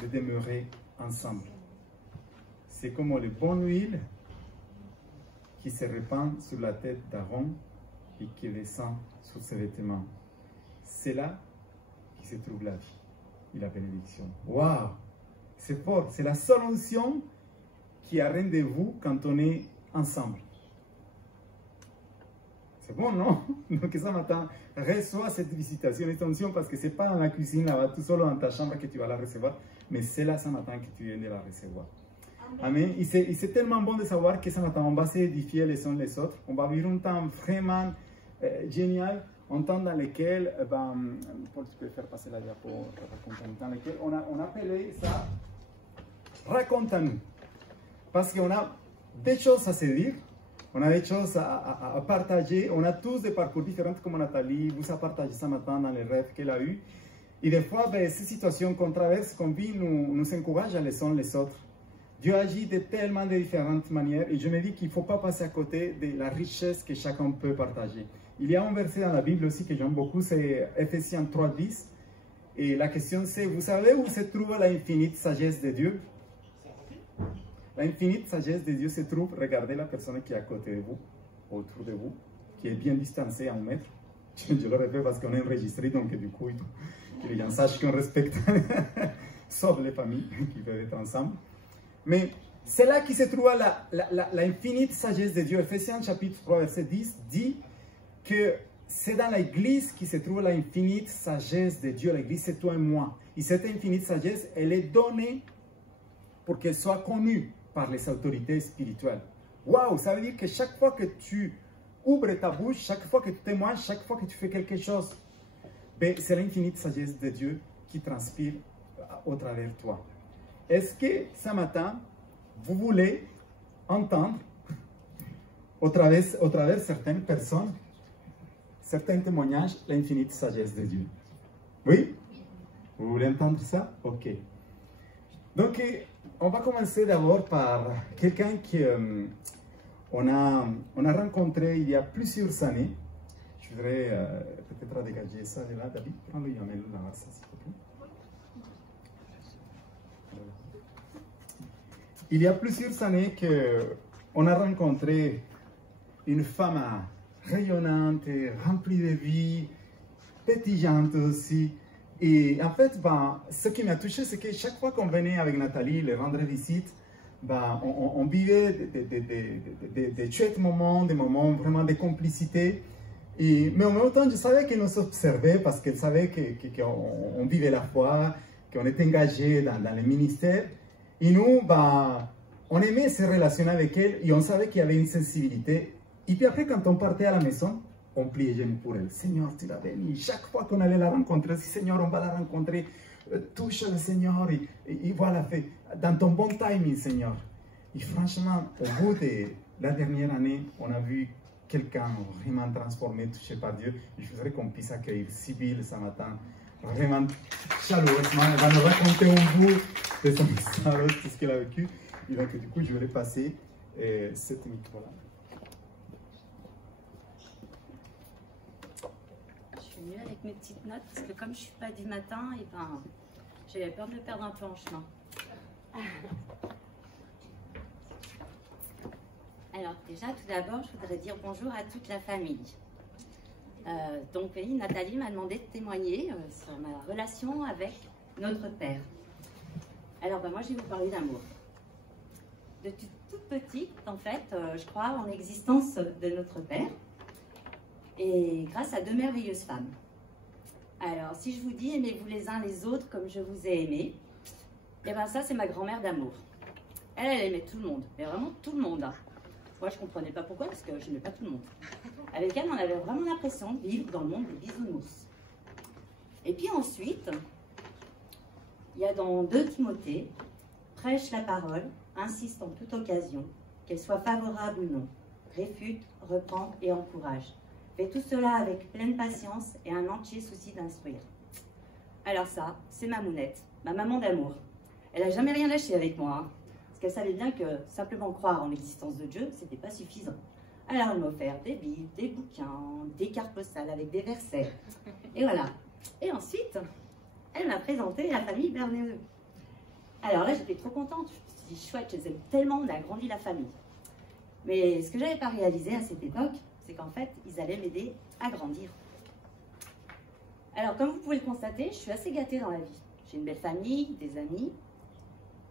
de demeurer ensemble. » C'est comme le bonne huile qui se répand sur la tête d'Aaron et qui descend sur ses vêtements. C'est là qui se trouve la vie et la bénédiction. Waouh! C'est fort. C'est la seule onction qui a rendez-vous quand on est ensemble. C'est bon, non? Donc, ce matin, reçois cette visitation, cette onction, parce que ce n'est pas dans la cuisine, là-bas, tout seul dans ta chambre que tu vas la recevoir, mais c'est là ce matin que tu viens de la recevoir. Amen. Et c'est tellement bon de savoir que ce matin, on va s'édifier les uns les autres. On va vivre un temps vraiment génial, un temps dans lequel, Paul, tu peux faire passer la diapo, dans lequel on a appelé ça raconte-nous. Parce qu'on a des choses à se dire, on a des choses à partager, on a tous des parcours différents comme Nathalie vous a partagé ce matin dans les rêves qu'elle a eus. Et des fois, ces situations qu'on traverse, qu'on vit, nous encouragent les uns les autres. Dieu agit de tellement de différentes manières et je me dis qu'il ne faut pas passer à côté de la richesse que chacun peut partager. Il y a un verset dans la Bible aussi que j'aime beaucoup, c'est Ephésiens 3:10. Et la question c'est, vous savez où se trouve l'infinite sagesse de Dieu? L'infinite sagesse de Dieu se trouve, regardez la personne qui est à côté de vous, autour de vous, qui est bien distancée à 1 mètre. Je le répète parce qu'on est enregistré, donc du coup, que les gens sachent qu'on respecte, sauf les familles qui peuvent être ensemble. Mais c'est là qui se trouve l'infinite sagesse de Dieu. Ephésiens chapitre 3, verset 10 dit que c'est dans l'église qui se trouve l'infinite sagesse de Dieu. L'église, c'est toi et moi. Et cette infinite sagesse, elle est donnée pour qu'elle soit connue par les autorités spirituelles. Waouh, ça veut dire que chaque fois que tu ouvres ta bouche, chaque fois que tu témoignes, chaque fois que tu fais quelque chose, c'est l'infinite sagesse de Dieu qui transpire au travers de toi. Est-ce que ce matin, vous voulez entendre au travers de certaines personnes, certains témoignages, l'infinite sagesse de Dieu? Oui? Vous voulez entendre ça? Ok. Donc, on va commencer d'abord par quelqu'un qu'on a rencontré il y a plusieurs années. Je voudrais peut-être dégager ça de là. David, prends-le et amène-le là, s'il te plaît. Il y a plusieurs années qu'on a rencontré une femme rayonnante, remplie de vie, pétillante aussi. Et en fait, ce qui m'a touché, c'est que chaque fois qu'on venait avec Nathalie, les rendre visite, on vivait des chouettes moments, des moments vraiment de complicité. Mais en même temps, je savais qu'elle nous observait parce qu'elle savait qu'on vivait la foi, qu'on était engagé dans le ministère. Et nous, on aimait se relationner avec elle et on savait qu'il y avait une sensibilité Et puis après, quand on partait à la maison, on pliait les genoux pour elle. Seigneur, tu l'as bénie. Chaque fois qu'on allait la rencontrer, Seigneur, on va la rencontrer. Touche le Seigneur et voilà, fait dans ton bon timing, Seigneur. Et franchement, au bout de la dernière année, on a vu quelqu'un vraiment transformé, touché par Dieu. Je voudrais qu'on puisse accueillir Sibylle ce matin, vraiment chaleureusement. Elle va nous raconter un bout de son histoire, tout ce qu'elle a vécu. Et donc, du coup, je vais passer cette micro-là. Je suis venue avec mes petites notes parce que comme je ne suis pas du matin, et ben, j'avais peur de le perdre un peu en chemin. Alors déjà, tout d'abord, je voudrais dire bonjour à toute la famille. Donc oui, Nathalie m'a demandé de témoigner sur ma relation avec notre Père. Alors ben, moi, je vais vous parler d'amour. Depuis toute petite, en fait, je crois en l'existence de notre Père et grâce à deux merveilleuses femmes. Alors, si je vous dis aimez-vous les uns les autres comme je vous ai aimé, et bien ça, c'est ma grand-mère d'amour. Elle aimait tout le monde, mais vraiment tout le monde. Hein. Moi, je ne comprenais pas pourquoi, parce que je n'aimais pas tout le monde. Avec elle, on avait vraiment l'impression de vivre dans le monde des bisounours. Et puis ensuite, il y a dans 2 Timothée, prêche la parole, insiste en toute occasion, qu'elle soit favorable ou non, réfute, reprend et encourage. Fait tout cela avec pleine patience et un entier souci d'instruire. Alors ça, c'est ma mounette, ma maman d'amour. Elle n'a jamais rien lâché avec moi, hein, parce qu'elle savait bien que simplement croire en l'existence de Dieu, c'était pas suffisant. Alors elle m'a offert des Bibles, des bouquins, des cartes postales avec des versets. Et voilà. Et ensuite, elle m'a présenté la famille Berneux. Alors là, j'étais trop contente. Je me suis dit, chouette, je les aime tellement, on a agrandi la famille. Mais ce que je n'avais pas réalisé à cette époque, c'est qu'en fait, ils allaient m'aider à grandir. Alors, comme vous pouvez le constater, je suis assez gâtée dans la vie. J'ai une belle famille, des amis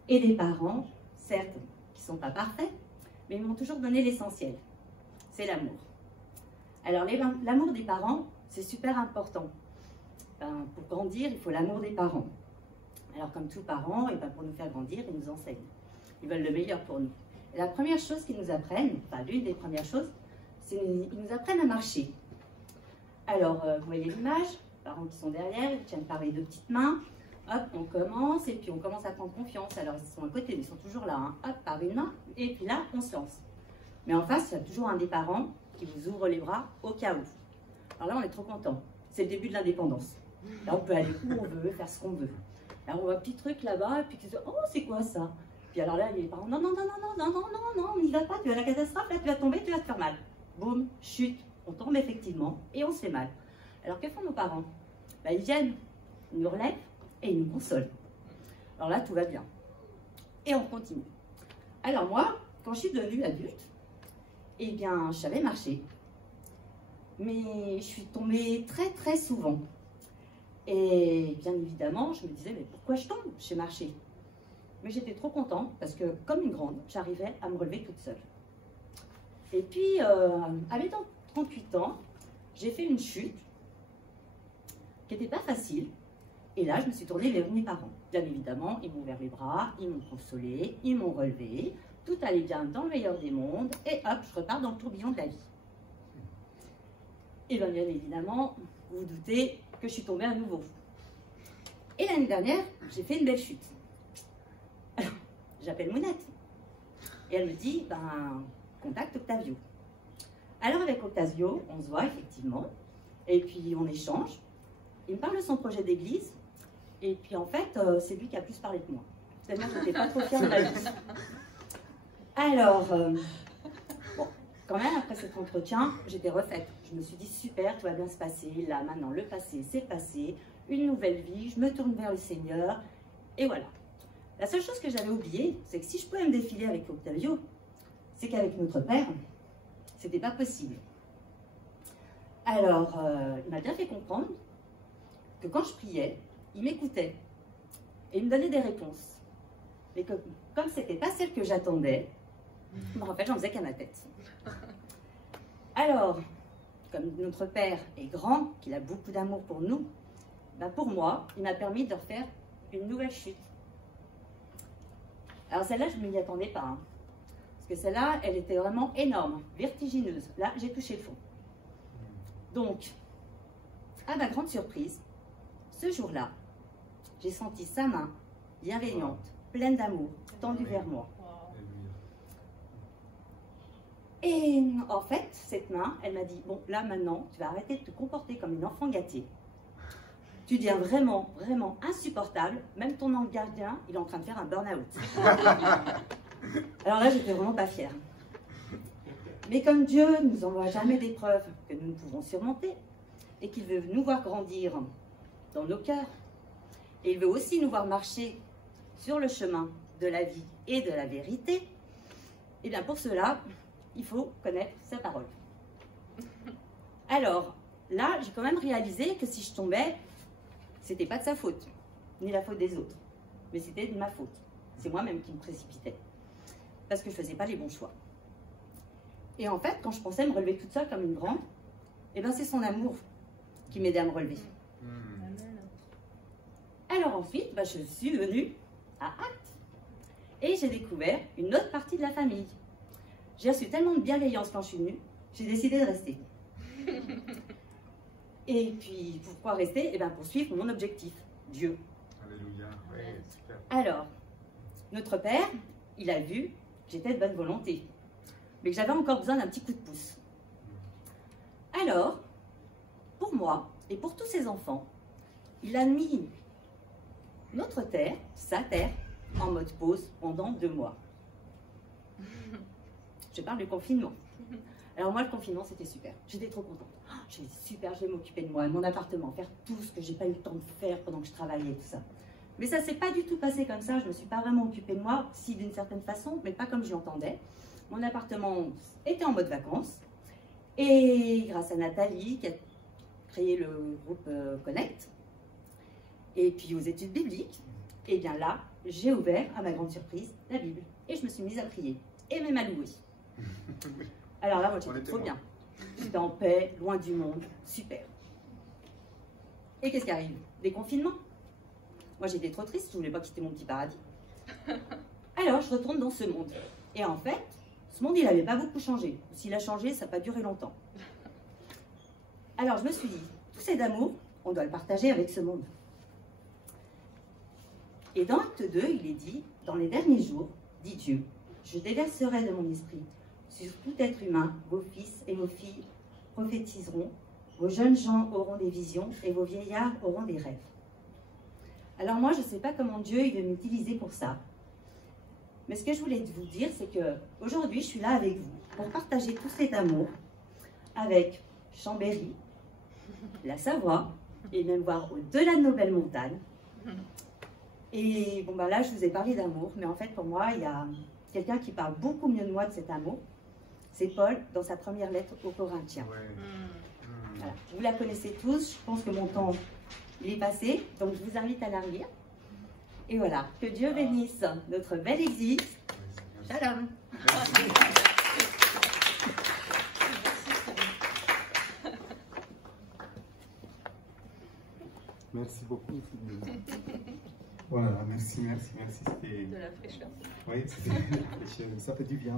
et des parents, certes, qui ne sont pas parfaits, mais ils m'ont toujours donné l'essentiel. C'est l'amour. Alors, l'amour des parents, c'est super important. Ben, pour grandir, il faut l'amour des parents. Alors, comme tous parents, et ben, pour nous faire grandir, ils nous enseignent. Ils veulent le meilleur pour nous. Et la première chose qu'ils nous apprennent, enfin l'une des premières choses, c'est qu'ils nous apprennent à marcher. Alors, vous voyez l'image, les parents qui sont derrière, ils tiennent par les 2 petites mains. Hop, on commence, et puis on commence à prendre confiance. Alors, ils sont à côté, mais ils sont toujours là. Hein. Hop, par une main, et puis là, on se lance. Mais en face, il y a toujours un des parents qui vous ouvre les bras au cas où. Alors là, on est trop content. C'est le début de l'indépendance. Là, on peut aller où on veut, faire ce qu'on veut. Alors, on voit un petit truc là-bas, et puis tu dis, oh, c'est quoi ça? Puis alors là, les parents, non, non, non, non, non, non, non, non, on n'y va pas, tu vas à la catastrophe, là, tu vas tomber, tu vas te faire mal. Boum, chute, on tombe effectivement, et on se fait mal. Alors, que font nos parents? Ben, ils viennent, ils nous relèvent, et ils nous consolent. Alors là, tout va bien. Et on continue. Alors moi, quand je suis devenue adulte, eh bien, je savais marcher. Mais je suis tombée très, très souvent. Et bien évidemment, je me disais, mais pourquoi je tombe? Je sais marcher. Mais j'étais trop contente parce que, comme une grande, j'arrivais à me relever toute seule. Et puis, à mes 38 ans, j'ai fait une chute qui n'était pas facile. Et là, je me suis tournée vers mes parents. Bien évidemment, ils m'ont ouvert les bras, ils m'ont consolée, ils m'ont relevée. Tout allait bien dans le meilleur des mondes. Et hop, je repars dans le tourbillon de la vie. Et bien évidemment, vous vous doutez que je suis tombée à nouveau. Et l'année dernière, j'ai fait une belle chute. Alors, j'appelle Mounette. Et elle me dit, ben, contacte Octavio. Alors avec Octavio, on se voit effectivement. Et puis on échange. Il me parle de son projet d'église. Et puis en fait, c'est lui qui a plus parlé que moi. Tellement que je n'étais pas trop fière de la vie. Alors, bon, quand même, après cet entretien, j'étais refaite. Je me suis dit, super, tout va bien se passer. Là, maintenant, le passé, c'est passé. Une nouvelle vie, je me tourne vers le Seigneur. Et voilà. La seule chose que j'avais oubliée, c'est que si je pouvais me défiler avec Octavio, c'est qu'avec notre Père, c'était pas possible. Alors, il m'a bien fait comprendre que quand je priais, il m'écoutait et il me donnait des réponses. Mais que, comme c'était pas celle que j'attendais, en fait, j'en faisais qu'à ma tête. Alors, comme notre Père est grand, qu'il a beaucoup d'amour pour nous, ben pour moi, il m'a permis de refaire une nouvelle chute. Alors celle-là, je ne m'y attendais pas. Hein. Parce que celle-là, elle était vraiment énorme, vertigineuse. Là, j'ai touché le fond. Donc, à ma grande surprise, ce jour-là, j'ai senti sa main bienveillante, pleine d'amour, tendue vers moi. Et en fait, cette main, elle m'a dit, bon, là maintenant, tu vas arrêter de te comporter comme une enfant gâtée. Tu deviens vraiment, vraiment insupportable. Même ton ange gardien, il est en train de faire un burn-out. Alors là, j'étais vraiment pas fière. Mais comme Dieu ne nous envoie jamais d'épreuves que nous ne pouvons surmonter, et qu'il veut nous voir grandir dans nos cœurs, et il veut aussi nous voir marcher sur le chemin de la vie et de la vérité, et bien pour cela, il faut connaître sa parole. Alors, là, j'ai quand même réalisé que si je tombais, c'était pas de sa faute, ni la faute des autres, mais c'était de ma faute. C'est moi-même qui me précipitais, parce que je faisais pas les bons choix. Et en fait, quand je pensais me relever toute seule comme une grande, eh ben c'est son amour qui m'aidait à me relever. Alors ensuite, je suis venue à Actes et j'ai découvert une autre partie de la famille. J'ai reçu tellement de bienveillance quand je suis venue, j'ai décidé de rester. Et puis, pourquoi rester? Eh bien, pour suivre mon objectif, Dieu. Alléluia, ouais, super. Alors, notre Père, il a vu que j'étais de bonne volonté, mais que j'avais encore besoin d'un petit coup de pouce. Alors, pour moi et pour tous ses enfants, il a mis notre terre, sa terre, en mode pause pendant 2 mois. Je parle du confinement. Alors moi, le confinement, c'était super. J'étais trop contente. Oh, j'ai super, je vais m'occuper de moi, de mon appartement, faire tout ce que j'ai pas eu le temps de faire pendant que je travaillais, tout ça. Mais ça s'est pas du tout passé comme ça. Je me suis pas vraiment occupée de moi, si d'une certaine façon, mais pas comme je l'entendais. Mon appartement était en mode vacances. Et grâce à Nathalie, qui a créé le groupe Connect, et puis aux études bibliques, et bien là, j'ai ouvert, à ma grande surprise, la Bible. Et je me suis mise à prier, et même à louer. Alors là, moi, j'étais trop bien. J'étais en paix, loin du monde, super. Et qu'est-ce qui arrive? Des confinements. Moi, j'étais trop triste, je ne voulais pas quitter mon petit paradis. Alors, je retourne dans ce monde. Et en fait, ce monde, il n'avait pas beaucoup changé. S'il a changé, ça n'a pas duré longtemps. Alors, je me suis dit, tout cet amour, on doit le partager avec ce monde. Et dans Acte 2, il est dit, dans les derniers jours, dit Dieu, je déverserai de mon esprit sur tout être humain, vos fils et vos filles prophétiseront, vos jeunes gens auront des visions et vos vieillards auront des rêves. Alors moi, je ne sais pas comment Dieu il veut m'utiliser pour ça. Mais ce que je voulais vous dire, c'est qu'aujourd'hui, je suis là avec vous pour partager tout cet amour avec Chambéry, la Savoie, et même voir au-delà de nos belles montagnes. Et bon, là, je vous ai parlé d'amour, mais en fait, pour moi, il y a quelqu'un qui parle beaucoup mieux de moi de cet amour. C'est Paul, dans sa première lettre aux Corinthiens. Ouais. Voilà. Vous la connaissez tous, je pense que mon temps il est passé, donc je vous invite à la lire. Et voilà, que Dieu bénisse notre bel exil. Shalom. Merci beaucoup. Voilà, merci. C'était... De la fraîcheur. Oui, ça fait du bien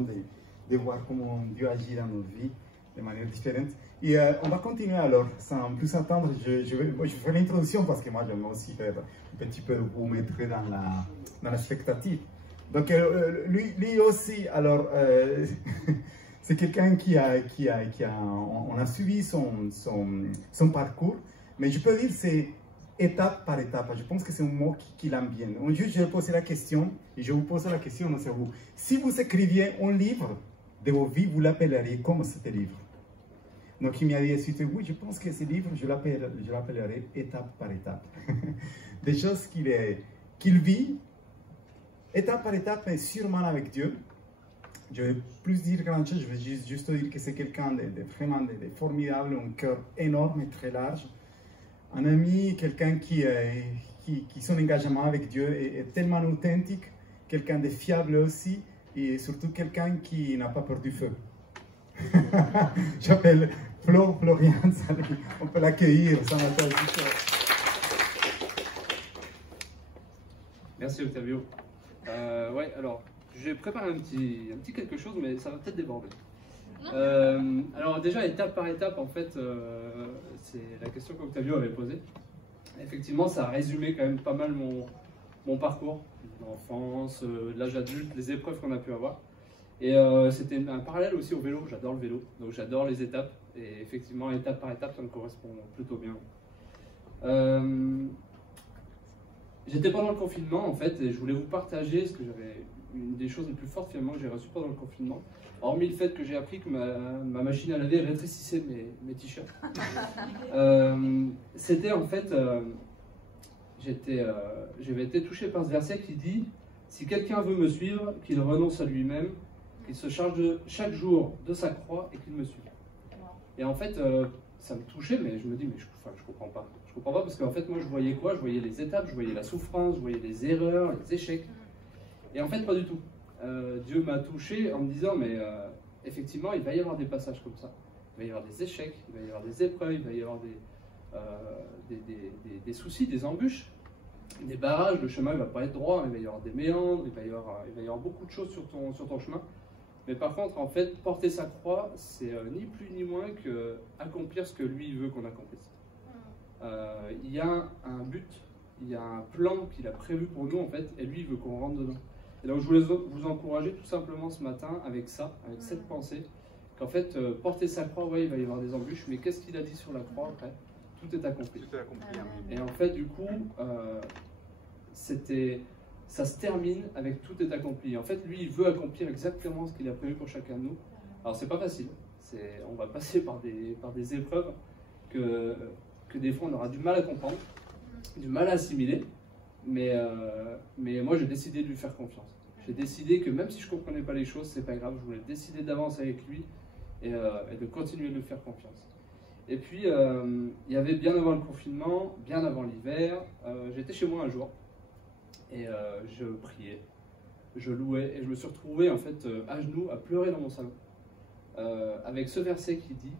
de voir comment Dieu agit dans nos vies de manière différente. Et on va continuer alors, sans plus attendre. Je fais l'introduction parce que moi j'aime aussi faire un petit peu vous mettre dans la spectative. Donc lui aussi, alors c'est quelqu'un on a suivi son parcours, mais je peux dire c'est étape par étape. Je pense que c'est un mot qu'il aime bien. Juste, je vais poser la question, et je vous pose la question, non, c'est vous. Si vous écriviez un livre de vos vies, vous l'appelleriez comme cet livre? Donc, il m'a dit ensuite, oui, je pense que ce livre, je l'appellerai étape par étape. Des choses qu'il vit, étape par étape, mais sûrement avec Dieu. Je vais plus dire grand chose, je vais juste dire que c'est quelqu'un de vraiment de formidable, un cœur énorme et très large. Un ami, quelqu'un qui son engagement avec Dieu est tellement authentique, quelqu'un de fiable aussi, et surtout quelqu'un qui n'a pas peur du feu. J'appelle Florian, on peut l'accueillir. Merci Octavio. Ouais, alors, j'ai préparé un petit quelque chose, mais ça va peut-être déborder. Alors déjà, étape par étape, en fait, c'est la question qu'Octavio avait posée. Effectivement, ça a résumé quand même pas mal mon parcours, l'enfance, l'âge adulte, les épreuves qu'on a pu avoir. Et c'était un parallèle aussi au vélo, j'adore le vélo, donc j'adore les étapes. Et effectivement, étape par étape, ça me correspond plutôt bien. J'étais pendant le confinement, en fait, et je voulais vous partager ce que j'avais... Une des choses les plus fortes finalement que j'ai reçues pendant le confinement, hormis le fait que j'ai appris que ma machine à laver rétrécissait mes t-shirts, c'était en fait, j'avais été touché par ce verset qui dit « Si quelqu'un veut me suivre, qu'il renonce à lui-même, qu'il se charge chaque jour de sa croix et qu'il me suive. » Et en fait, ça me touchait, mais je me dis « Mais je comprends pas. Je comprends pas parce qu'en fait, moi, je voyais quoi? Je voyais les étapes, je voyais la souffrance, je voyais les erreurs, les échecs. » Et en fait, pas du tout. Dieu m'a touché en me disant, mais effectivement, il va y avoir des passages comme ça. Il va y avoir des échecs, il va y avoir des épreuves, il va y avoir des soucis, des embûches, des barrages, le chemin ne va pas être droit, il va y avoir des méandres, il va y avoir beaucoup de choses sur ton chemin. Mais par contre, en fait, porter sa croix, c'est ni plus ni moins que accomplir ce que lui veut qu'on accomplisse. Il y a un but, il y a un plan qu'il a prévu pour nous, en fait, et lui, il veut qu'on rentre dedans. Et donc je voulais vous encourager tout simplement ce matin avec ça, avec cette pensée, qu'en fait, porter sa croix, ouais, il va y avoir des embûches, mais qu'est-ce qu'il a dit sur la croix après? Tout est accompli. Tout est accompli. Et en fait, du coup, ça se termine avec tout est accompli. En fait, lui, il veut accomplir exactement ce qu'il a prévu pour chacun de nous. Alors, c'est pas facile. On va passer par des épreuves que des fois, on aura du mal à comprendre, du mal à assimiler. Mais moi, j'ai décidé de lui faire confiance. J'ai décidé que même si je ne comprenais pas les choses, c'est pas grave. Je voulais décider d'avancer avec lui et de continuer de lui faire confiance. Et puis, il y avait bien avant le confinement, bien avant l'hiver, j'étais chez moi un jour et je priais, je louais et je me suis retrouvé en fait à genoux à pleurer dans mon salon avec ce verset qui dit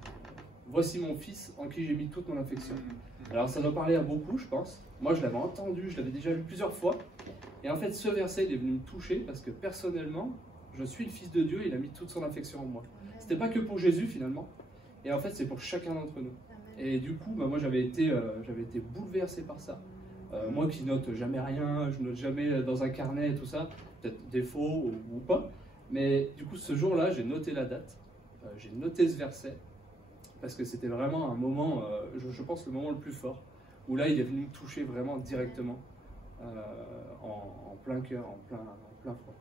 « Voici mon fils en qui j'ai mis toute mon affection ». Alors ça doit parler à beaucoup, je pense. Moi, je l'avais entendu, je l'avais déjà lu plusieurs fois. Et en fait, ce verset, il est venu me toucher parce que personnellement, je suis le Fils de Dieu et il a mis toute son affection en moi. C'était pas que pour Jésus finalement. Et en fait, c'est pour chacun d'entre nous. Et du coup, moi, j'avais été bouleversé par ça. Moi qui note jamais rien, je note jamais dans un carnet et tout ça, peut-être des faux ou pas. Mais du coup, ce jour-là, j'ai noté la date, j'ai noté ce verset. Parce que c'était vraiment un moment, je pense le moment le plus fort, où là il est venu me toucher vraiment directement, en plein cœur, en plein froid.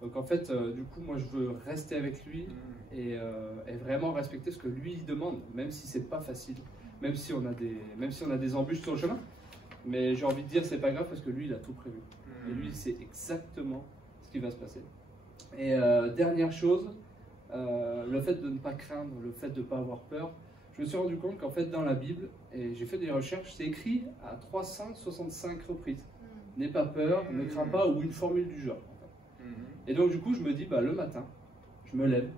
Donc en fait, du coup, moi je veux rester avec lui et vraiment respecter ce que lui il demande, même si c'est pas facile, même si on a des embûches sur le chemin. Mais j'ai envie de dire c'est pas grave parce que lui il a tout prévu. Et lui il sait exactement ce qui va se passer. Et dernière chose, le fait de ne pas craindre, le fait de ne pas avoir peur, je me suis rendu compte qu'en fait dans la Bible, et j'ai fait des recherches, c'est écrit à 365 reprises. N'aie pas peur, ne crains pas, ou une formule du genre. En fait. Et donc du coup je me dis, bah, le matin, je me lève,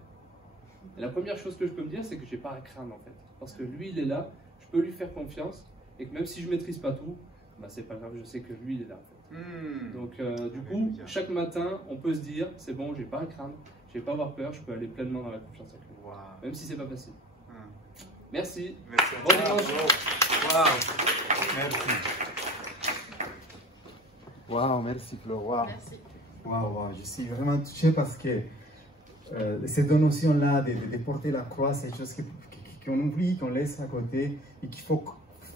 et la première chose que je peux me dire c'est que j'ai pas à craindre en fait. Parce que lui il est là, je peux lui faire confiance, et que même si je maîtrise pas tout, bah, c'est pas grave, je sais que lui il est là en fait. Donc du coup, chaque matin, on peut se dire, c'est bon, j'ai pas à craindre, je vais pas avoir peur, je peux aller pleinement dans la confiance avec lui. Wow. Même si c'est pas facile. Merci. Merci. Bon dimanche. Wow. Merci. Wow, merci Flo. Wow. Merci. Wow, je suis vraiment touché parce que cette notion-là de porter la croix, c'est quelque chose qu'on oublie, qu'on laisse à côté et qu'il faut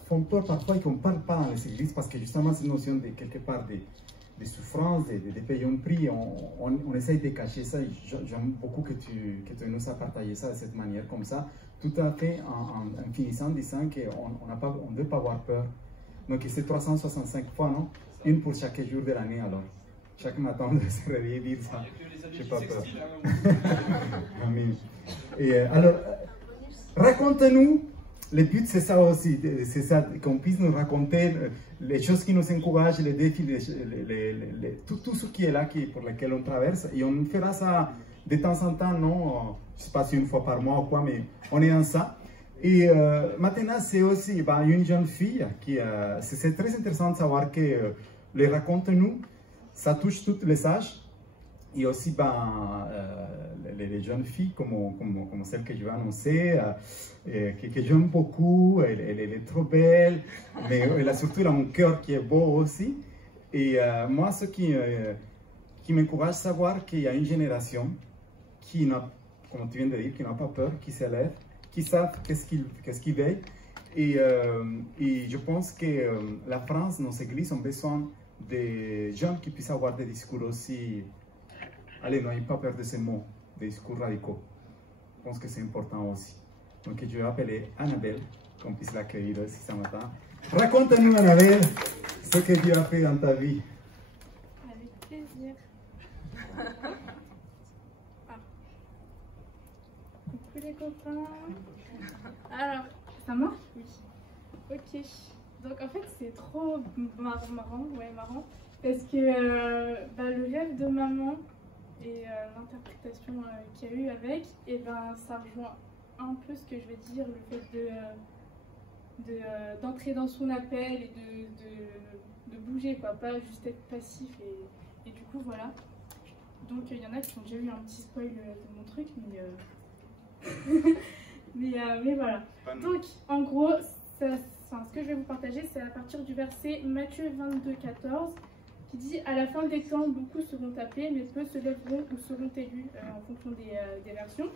font peur parfois et qu'on ne parle pas dans les églises parce que justement cette notion de quelque part de souffrance, de payer un prix, on essaye de cacher ça. J'aime beaucoup que tu nous as partagé ça de cette manière comme ça, tout à fait en finissant en disant qu'on ne veut pas avoir peur. Donc c'est 365 fois, non? Une pour chaque jour de l'année alors. Chaque matin, on doit se réveiller et dire ça. Je n'ai pas peur. Amen. Et alors, raconte-nous, le but c'est ça aussi, c'est ça, qu'on puisse nous raconter les choses qui nous encouragent, les défis, tout ce qui est là, pour lequel on traverse. Et on fera ça de temps en temps, non? Je ne sais pas si une fois par mois ou quoi, mais on est en ça. Et maintenant, c'est aussi une jeune fille qui, c'est très intéressant de savoir que les raconte-nous, ça touche tous les âges. Et aussi les jeunes filles comme celle que je vais annoncer, que j'aime beaucoup. Elle est trop belle, mais elle a surtout un cœur qui est beau aussi. Et moi, ce qui m'encourage à savoir qu'il y a une génération qui n'a, comme tu viens de dire, qui n'a pas peur, qui s'élève, qui savent qu'est-ce qu'ils veulent. Et je pense que la France, nos églises ont besoin de jeunes qui puissent avoir des discours aussi. Allez, n'ayez pas peur de ces mots, des discours radicaux. Je pense que c'est important aussi. Donc je vais appeler Annabelle, qu'on puisse l'accueillir aussi ce matin. Raconte-nous, Annabelle, ce que Dieu a fait dans ta vie. Avec plaisir. Coucou les copains. Alors, ça marche? Oui. Ok. Donc en fait c'est trop marrant, parce que le rêve de maman et l'interprétation qu'il y a eu avec, et ben ça rejoint un peu ce que je vais dire, le fait d'entrer dans son appel et de bouger, quoi, pas juste être passif, et du coup voilà. Donc il y en a qui ont déjà eu un petit spoil de mon truc, mais voilà. Donc en gros, ce que je vais vous partager, c'est à partir du verset Matthieu 22, 14, qui dit « À la fin des temps, beaucoup seront appelés, mais peu se lèveront ou seront élus en fonction des versions. »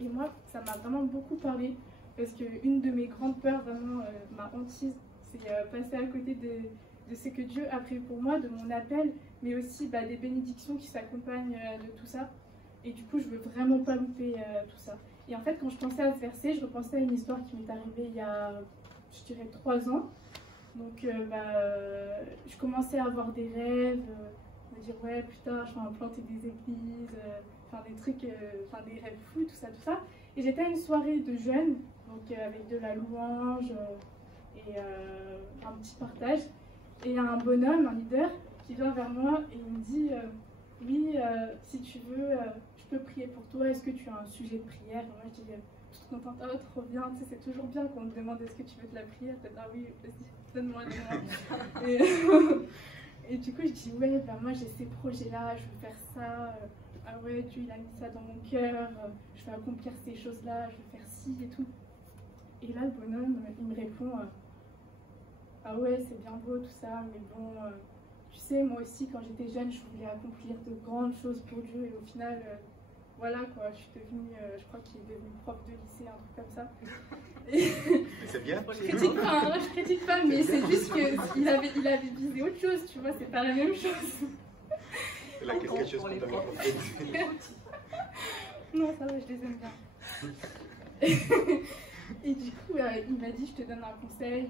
Et moi, ça m'a vraiment beaucoup parlé, parce qu'une de mes grandes peurs, vraiment ma hantise, c'est passer à côté de ce que Dieu a prévu pour moi, de mon appel, mais aussi des bénédictions qui s'accompagnent de tout ça. Et du coup, je veux vraiment pas louper tout ça. Et en fait, quand je pensais à ce verset, je repensais à une histoire qui m'est arrivée il y a, je dirais, 3 ans. Donc, je commençais à avoir des rêves, me dire, ouais, putain, je vais implanter des églises, des trucs, des rêves fous, tout ça. Et j'étais à une soirée de jeunes, donc avec de la louange et un petit partage. Et il y a un bonhomme, un leader, qui vient vers moi et il me dit, oui, si tu veux, je peux prier pour toi, est-ce que tu as un sujet de prière? Et moi, je dis, toute contente, oh, trop bien, tu sais, c'est toujours bien qu'on me demande est-ce que tu veux de la prière, ah oui, vas-y, donne-moi. Et du coup, je dis, ouais, moi j'ai ces projets-là, je veux faire ça, ah ouais, Dieu il a mis ça dans mon cœur, je veux accomplir ces choses-là, je veux faire ci et tout. Et là, le bonhomme, il me répond, ah ouais, c'est bien beau tout ça, mais bon, tu sais, moi aussi, quand j'étais jeune, je voulais accomplir de grandes choses pour Dieu, et au final, voilà quoi, je suis devenue, je crois qu'il est devenu prof de lycée, un truc comme ça. Mais c'est bien. Je critique pas, mais c'est juste qu'il avait visé autre chose, tu vois, c'est pas la même chose. Il a quelque chose pour ta Non, ça va, je les aime bien. Et du coup, il m'a dit, je te donne un conseil,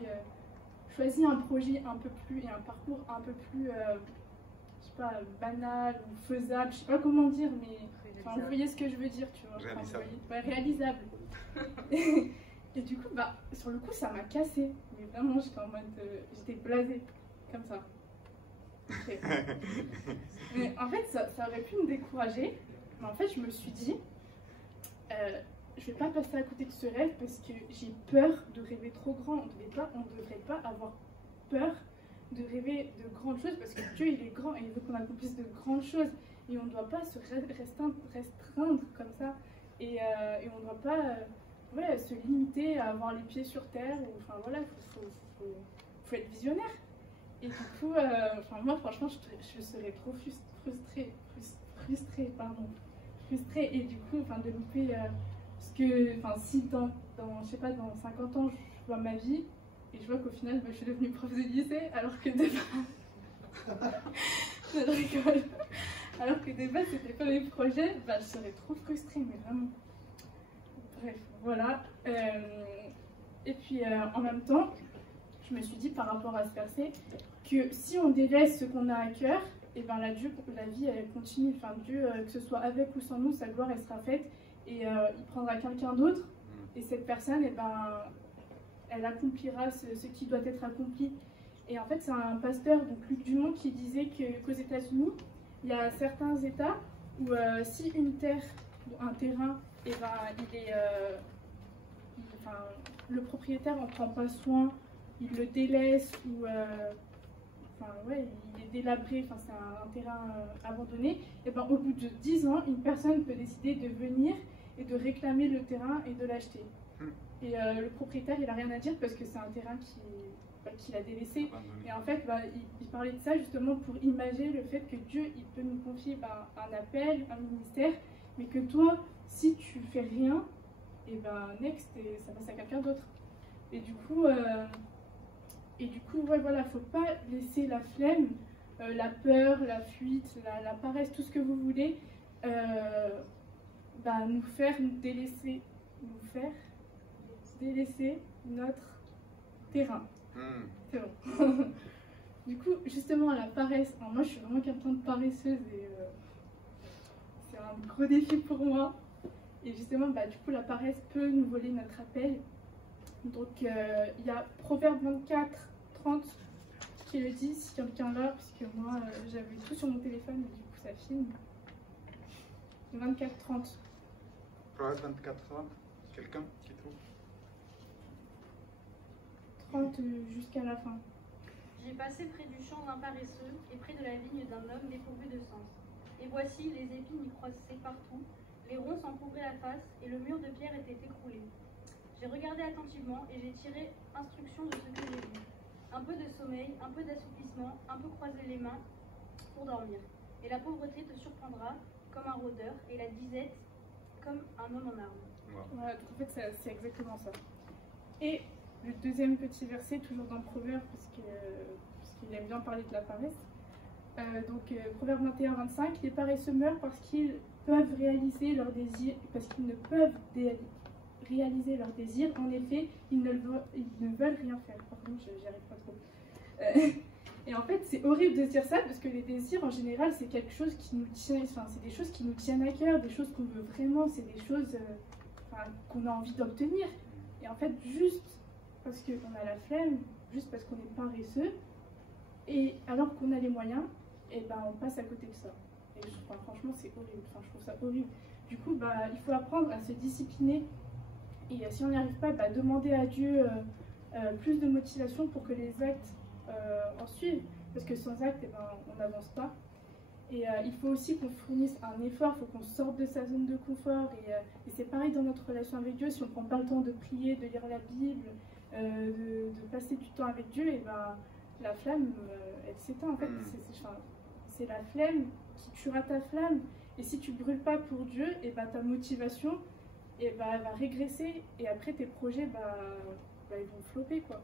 choisis un projet un peu plus, et un parcours un peu plus, je sais pas, banal ou faisable, je sais pas comment dire, mais vous voyez ce que je veux dire, tu vois. Réalisable. Et du coup, sur le coup, ça m'a cassé. Mais vraiment, j'étais en mode, j'étais blasée, comme ça. Okay. Mais en fait, ça aurait pu me décourager. Mais en fait, je me suis dit, je vais pas passer à côté de ce rêve parce que j'ai peur de rêver trop grand. On ne devrait pas avoir peur de rêver de grandes choses parce que Dieu, il est grand et il veut qu'on accomplisse de grandes choses. Et on ne doit pas se restreindre comme ça. Et on ne doit pas se limiter à avoir les pieds sur terre. Enfin voilà, il faut être visionnaire. Et du coup, moi franchement, je serais trop frustrée. Et du coup, de louper parce que, si dans, je sais pas, dans 50 ans, je vois ma vie et je vois qu'au final, je suis devenue prof de lycée alors que de base, je rigole. Alors que de base, c'était pas mes projets, je serais trop frustrée, mais vraiment. Bref, voilà. Et puis, en même temps, je me suis dit par rapport à ce verset que si on délaisse ce qu'on a à cœur, et la vie elle continue. Dieu, que ce soit avec ou sans nous, sa gloire elle sera faite et il prendra quelqu'un d'autre et cette personne, elle accomplira ce qui doit être accompli. Et en fait, c'est un pasteur, donc Luc Dumont, qui disait qu'aux États-Unis, il y a certains États où si une terre, un terrain, le propriétaire n'en prend pas soin, il le délaisse ou ouais, il est délabré, enfin, c'est un terrain abandonné, et ben, au bout de 10 ans, une personne peut décider de venir et de réclamer le terrain et de l'acheter. Et le propriétaire, il n'a rien à dire parce que c'est un terrain qu'il a délaissé. Et en fait, il parlait de ça justement pour imager le fait que Dieu, il peut nous confier un appel, un ministère, mais que toi, si tu fais rien, et ben next, ça passe à quelqu'un d'autre. Et du coup, ouais, voilà, faut pas laisser la flemme, la peur, la fuite, la paresse, tout ce que vous voulez, nous faire délaisser notre terrain. C'est bon. Du coup, justement, la paresse, alors moi je suis vraiment quelqu'un de paresseuse et c'est un gros défi pour moi. Et justement, du coup, la paresse peut nous voler notre appel. Donc, il y a Proverbe 24, 30 qui le dit, si quelqu'un l'a, puisque moi j'avais tout sur mon téléphone, et du coup ça filme. 24, 30. Proverbe 24, 30. Quelqu'un qui trouve 30 jusqu'à la fin. J'ai passé près du champ d'un paresseux et près de la vigne d'un homme dépourvu de sens. Et voici, les épines y croissaient partout, les ronces en couvraient la face, et le mur de pierre était écroulé. J'ai regardé attentivement et j'ai tiré instruction de ce que j'ai vu. Un peu de sommeil, un peu d'assouplissement, un peu croiser les mains pour dormir. Et la pauvreté te surprendra comme un rôdeur, et la disette comme un homme en armes. Voilà, donc en fait, c'est exactement ça. Et le deuxième petit verset, toujours dans Proverbe, parce qu'il aime bien parler de la paresse. Proverbe 21, 25, les paresseux meurent parce qu'ils peuvent réaliser leurs désirs, parce qu'ils ne peuvent réaliser leurs désirs. En effet, ils ne veulent rien faire. Pardon, j'y arrive pas trop. Et en fait, c'est horrible de se dire ça, parce que les désirs, en général, c'est quelque chose qui nous tient, c'est des choses qui nous tiennent à cœur, des choses qu'on veut vraiment, c'est des choses qu'on a envie d'obtenir. Et en fait, juste parce qu'on a la flemme, juste parce qu'on est paresseux, et alors qu'on a les moyens, et on passe à côté de ça. Et franchement, c'est horrible. Je trouve ça horrible. Du coup, il faut apprendre à se discipliner. Et si on n'y arrive pas, demander à Dieu plus de motivation pour que les actes en suivent. Parce que sans actes, on n'avance pas. Et il faut aussi qu'on fournisse un effort, il faut qu'on sorte de sa zone de confort. Et c'est pareil dans notre relation avec Dieu. Si on ne prend pas le temps de prier, de lire la Bible, de passer du temps avec Dieu, et la flamme, elle s'éteint. En fait, c'est la flemme qui tuera ta flamme. Et si tu ne brûles pas pour Dieu, et ta motivation, elle va régresser. Et après, tes projets, ils vont flopper, quoi.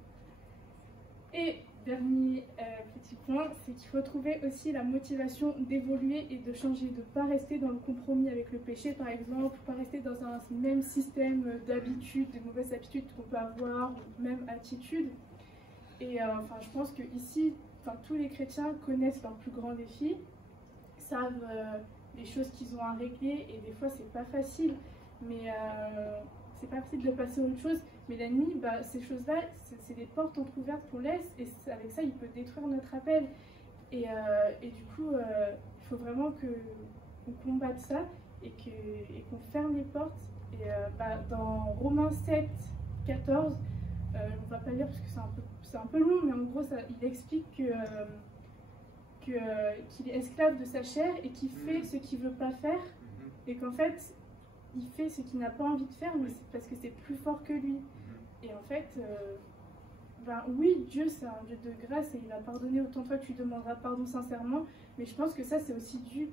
Et dernier petit point, c'est qu'il faut trouver aussi la motivation d'évoluer et de changer, de ne pas rester dans le compromis avec le péché, par exemple, pas rester dans un même système d'habitudes, de mauvaises habitudes qu'on peut avoir, ou même attitudes. Et je pense que ici, tous les chrétiens connaissent leurs plus grands défis, savent les choses qu'ils ont à régler, et des fois c'est pas facile, mais c'est pas facile de passer à autre chose. Mais l'ennemi, ces choses-là, c'est des portes entrouvertes qu'on laisse, et avec ça, il peut détruire notre appel. Et du coup, il faut vraiment qu'on combatte ça et qu'on ferme les portes. Et dans Romains 7, 14, on ne va pas lire parce que c'est un peu long, mais en gros, il explique qu'il est esclave de sa chair et qu'il fait ce qu'il ne veut pas faire, et qu'en fait, il fait ce qu'il n'a pas envie de faire, mais c'est parce que c'est plus fort que lui. Et en fait, oui, Dieu c'est un Dieu de grâce et il va pardonner autant de fois que tu demanderas pardon sincèrement, mais je pense que ça c'est aussi dû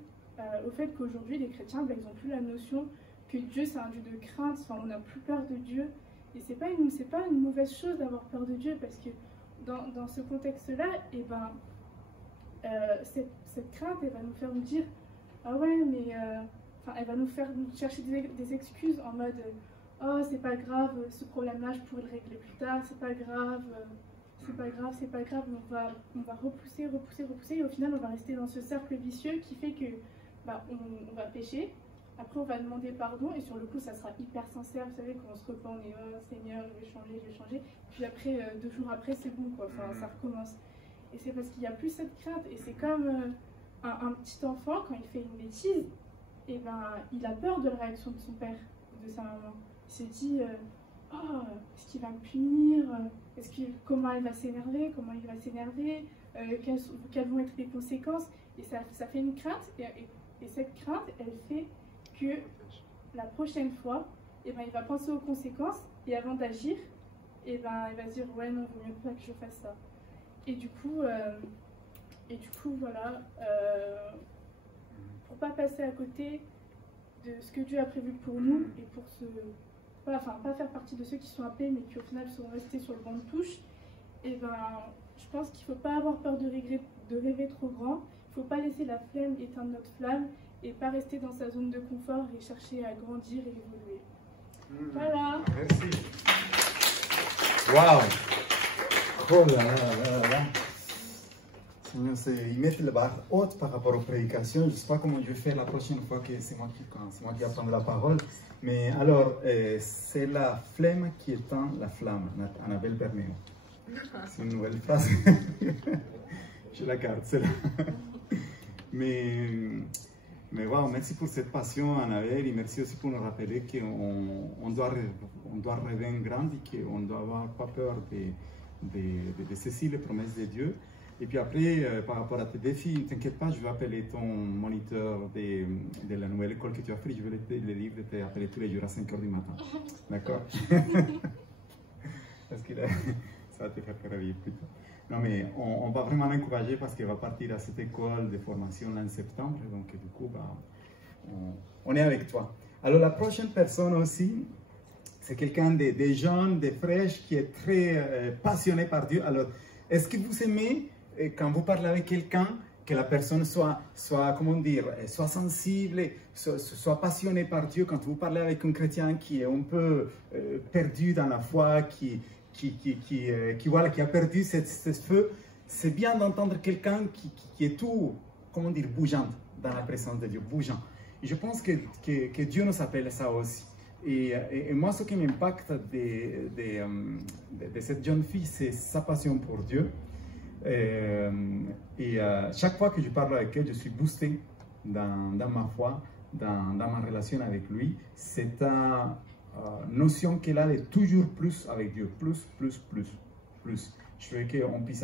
au fait qu'aujourd'hui les chrétiens, ils n'ont plus la notion que Dieu c'est un Dieu de crainte, on n'a plus peur de Dieu. Et c'est pas une mauvaise chose d'avoir peur de Dieu, parce que dans ce contexte-là, cette crainte, elle va nous faire nous dire « Ah ouais, mais... elle va nous faire chercher des excuses en mode « Oh, c'est pas grave, ce problème-là, je pourrais le régler plus tard, c'est pas grave, c'est pas grave, c'est pas grave. » On va repousser, et au final, on va rester dans ce cercle vicieux qui fait que on va pécher. Après, on va demander pardon, et sur le coup, ça sera hyper sincère. Vous savez, quand on se repent, on est « Oh, Seigneur, je vais changer. » Puis après, 2 jours après, c'est bon, quoi. Ça recommence. Et c'est parce qu'il n'y a plus cette crainte. Et c'est comme un petit enfant, quand il fait une bêtise, et il a peur de la réaction de son père ou de sa maman. Il se dit « Oh, est-ce qu'il va me punir ? comment elle va s'énerver, comment il va s'énerver, quelles vont être les conséquences. Et ça fait une crainte, et cette crainte, elle fait que la prochaine fois, eh ben, il va penser aux conséquences, et avant d'agir, eh ben, il va se dire « ouais, non, il vaut mieux pas que je fasse ça ». Et du coup, voilà, pour pas passer à côté de ce que Dieu a prévu pour nous, et pour pas faire partie de ceux qui sont appelés, mais qui au final sont restés sur le banc de touche, et ben, je pense qu'il ne faut pas avoir peur de rêver trop grand. Il ne faut pas laisser la flemme éteindre notre flamme et pas rester dans sa zone de confort et chercher à grandir et évoluer. Voilà. Merci. Waouh. Oh là là là là. Seigneur, ils mettent la barre haute par rapport aux prédications. Je ne sais pas comment je vais faire la prochaine fois que c'est moi qui vais prendre la parole. Mais alors, c'est la flemme qui éteint la flamme. Annabelle Bernéo. C'est une nouvelle phrase. Je la garde, celle-là. Mais wow, merci pour cette passion, Annabelle, et merci aussi pour nous rappeler qu'on doit rêver grand et qu'on ne doit avoir pas peur de saisir les promesses de Dieu. Et puis après, par rapport à tes défis, ne t'inquiète pas, je vais appeler ton moniteur de la nouvelle école que tu as fait. Je vais le livre de t'appeler tous les jours à 5 h du matin. D'accord? Parce que là, ça va te faire réveiller plus tôt. Non, mais on va vraiment l'encourager parce qu'il va partir à cette école de formation en septembre. Donc, du coup, bah, on est avec toi. Alors, la prochaine personne aussi, c'est quelqu'un de jeune, de fraîche, qui est très passionné par Dieu. Alors, est-ce que vous aimez, quand vous parlez avec quelqu'un, que la personne soit sensible, soit passionnée par Dieu? Quand vous parlez avec un chrétien qui est un peu perdu dans la foi, qui a perdu ce feu, c'est bien d'entendre quelqu'un qui est tout, bougeant dans la présence de Dieu, bougeant. Et je pense que Dieu nous appelle à ça aussi. Et moi, ce qui m'impacte de cette jeune fille, c'est sa passion pour Dieu. Chaque fois que je parle avec elle, je suis boosté dans ma foi, dans ma relation avec lui. C'est une notion qu'elle a de toujours plus avec Dieu, plus. Je veux qu'on puisse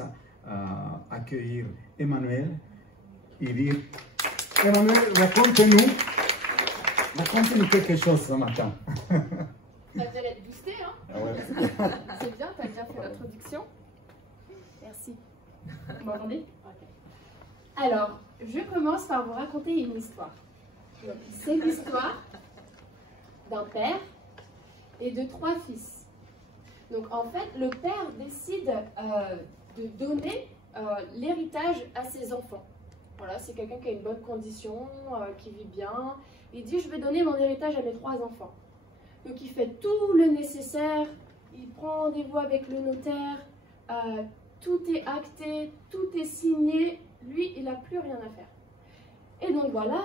accueillir Emmanuel et dire, Emmanuel, raconte-nous quelque chose ce matin. Ça vient d'être boosté, hein? Ah ouais. C'est bien, tu as bien fait l'introduction. Merci. Vous m'entendez? Okay. Alors, je commence par vous raconter une histoire. C'est l'histoire d'un père et de 3 fils. Donc en fait, le père décide de donner l'héritage à ses enfants. Voilà, c'est quelqu'un qui a une bonne condition, qui vit bien. Il dit, je vais donner mon héritage à mes 3 enfants. Donc il fait tout le nécessaire, il prend rendez-vous avec le notaire, tout est acté, tout est signé, lui, il n'a plus rien à faire. Et donc voilà,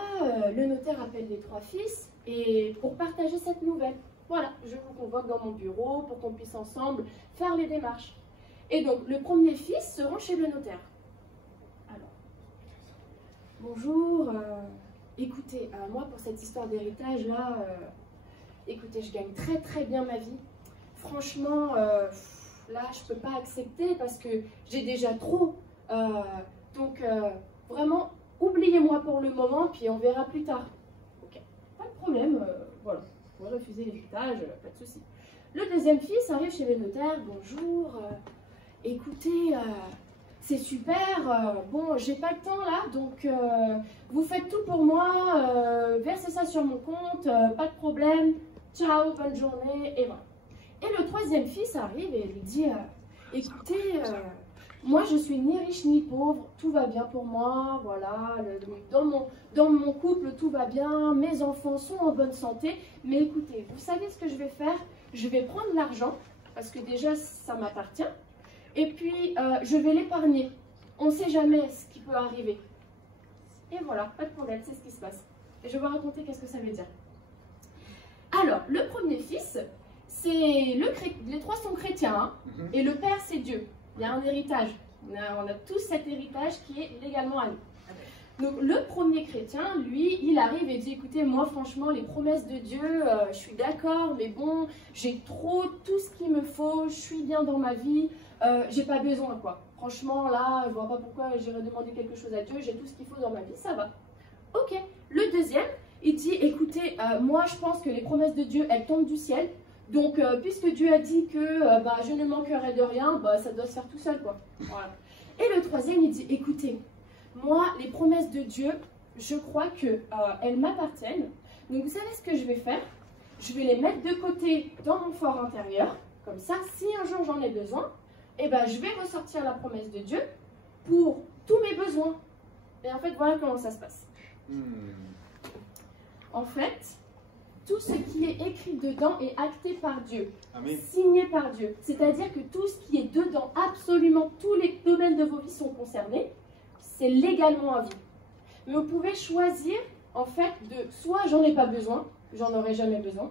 le notaire appelle les 3 fils et pour partager cette nouvelle. Voilà, je vous convoque dans mon bureau pour qu'on puisse ensemble faire les démarches. Et donc, le premier fils se rend chez le notaire. Alors, bonjour, écoutez, moi pour cette histoire d'héritage là, écoutez, je gagne très bien ma vie. Franchement, là, je peux pas accepter parce que j'ai déjà trop. Donc, vraiment, oubliez-moi pour le moment, puis on verra plus tard. Ok, pas de problème, voilà. Vous pouvez refuser l'héritage, pas de souci. Le deuxième fils arrive chez le notaire. Bonjour, écoutez, c'est super, bon, j'ai pas le temps là, donc vous faites tout pour moi, versez ça sur mon compte, pas de problème, ciao, bonne journée, et voilà. Et le troisième fils arrive et lui dit, écoutez, moi je suis ni riche ni pauvre, tout va bien pour moi, voilà, dans mon couple tout va bien, mes enfants sont en bonne santé, mais écoutez, vous savez ce que je vais faire? Je vais prendre l'argent, parce que déjà ça m'appartient, et puis je vais l'épargner. On ne sait jamais ce qui peut arriver. Et voilà, pas de problème, c'est ce qui se passe. Et je vais vous raconter qu'est-ce que ça veut dire. Alors, le premier fils, les 3 sont chrétiens, hein, et le père c'est Dieu. Il y a un héritage. On a tous cet héritage qui est légalement à nous. Donc le premier chrétien, lui, il arrive et dit, écoutez, moi franchement, les promesses de Dieu, je suis d'accord, mais bon, j'ai trop tout ce qu'il me faut, je suis bien dans ma vie, j'ai pas besoin quoi. Franchement, là, je vois pas pourquoi j'irais demander quelque chose à Dieu, j'ai tout ce qu'il faut dans ma vie, ça va. Ok, le deuxième, il dit, écoutez, moi je pense que les promesses de Dieu, elles tombent du ciel, donc puisque Dieu a dit que je ne manquerai de rien, ça doit se faire tout seul quoi. Voilà. Et le troisième, il dit, écoutez, moi, les promesses de Dieu, je crois qu'elles m'appartiennent. Donc, vous savez ce que je vais faire? Je vais les mettre de côté dans mon fort intérieur. Comme ça, si un jour j'en ai besoin, je vais ressortir la promesse de Dieu pour tous mes besoins. Et en fait, voilà comment ça se passe. En fait, tout ce qui est écrit dedans est acté par Dieu, signé par Dieu. C'est-à-dire que tout ce qui est dedans, absolument tous les domaines de vos vies sont concernés. C'est légalement à vie. Mais vous pouvez choisir, en fait, soit j'en ai pas besoin, j'en aurai jamais besoin,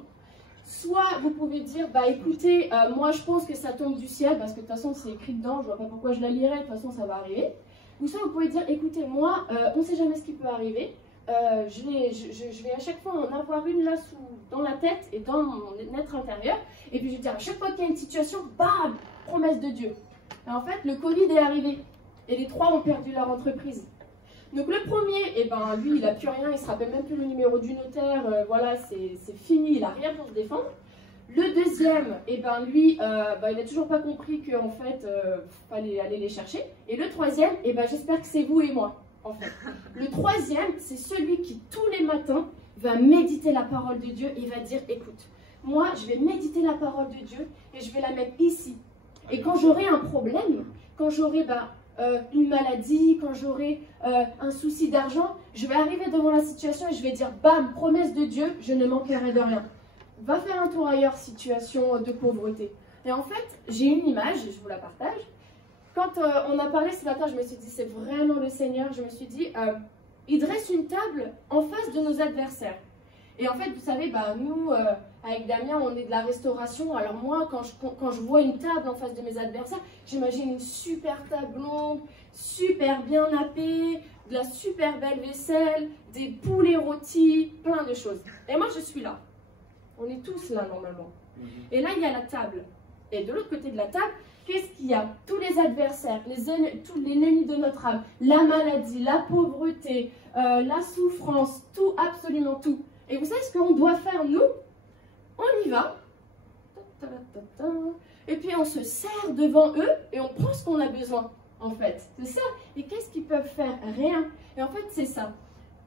soit vous pouvez dire, écoutez, moi je pense que ça tombe du ciel, parce que de toute façon c'est écrit dedans, je vois pas pourquoi je la lirai, de toute façon ça va arriver. Ou soit vous pouvez dire, écoutez, moi, on sait jamais ce qui peut arriver, je vais à chaque fois en avoir une là dans la tête et dans mon être intérieur, et puis je vais dire, à chaque fois qu'il y a une situation, bam, promesse de Dieu. Et en fait, le Covid est arrivé. Et les trois ont perdu leur entreprise. Donc le premier, lui, il n'a plus rien, il ne se rappelle même plus le numéro du notaire, voilà, c'est fini, il n'a rien pour se défendre. Le deuxième, lui, il n'a toujours pas compris qu'en fait, il fallait aller les chercher. Et le troisième, j'espère que c'est vous et moi, en fait. Le troisième, c'est celui qui, tous les matins, va méditer la parole de Dieu et va dire, écoute, moi, je vais méditer la parole de Dieu et je vais la mettre ici. Et quand j'aurai un problème, quand j'aurai une maladie, quand j'aurai un souci d'argent, je vais arriver devant la situation et je vais dire, bam, promesse de Dieu, je ne manquerai de rien. Va faire un tour ailleurs, situation de pauvreté. Et en fait, j'ai une image, je vous la partage. Quand on a parlé ce matin, je me suis dit, c'est vraiment le Seigneur, je me suis dit, il dresse une table en face de nos adversaires. Et en fait, vous savez, nous, avec Damien, on est de la restauration. Alors moi, quand je vois une table en face de mes adversaires, j'imagine une super table longue, super bien nappée, de la super belle vaisselle, des poulets rôtis, plein de choses. Et moi, je suis là. On est tous là, normalement. Et là, il y a la table. Et de l'autre côté de la table, qu'est-ce qu'il y a? Tous les adversaires, tous les ennemis de notre âme, la maladie, la pauvreté, la souffrance, tout, absolument tout. Et vous savez ce qu'on doit faire, nous? On y va. Et puis on se serre devant eux et on prend ce qu'on a besoin, en fait. C'est ça. Et qu'est-ce qu'ils peuvent faire? Rien. Et en fait, c'est ça.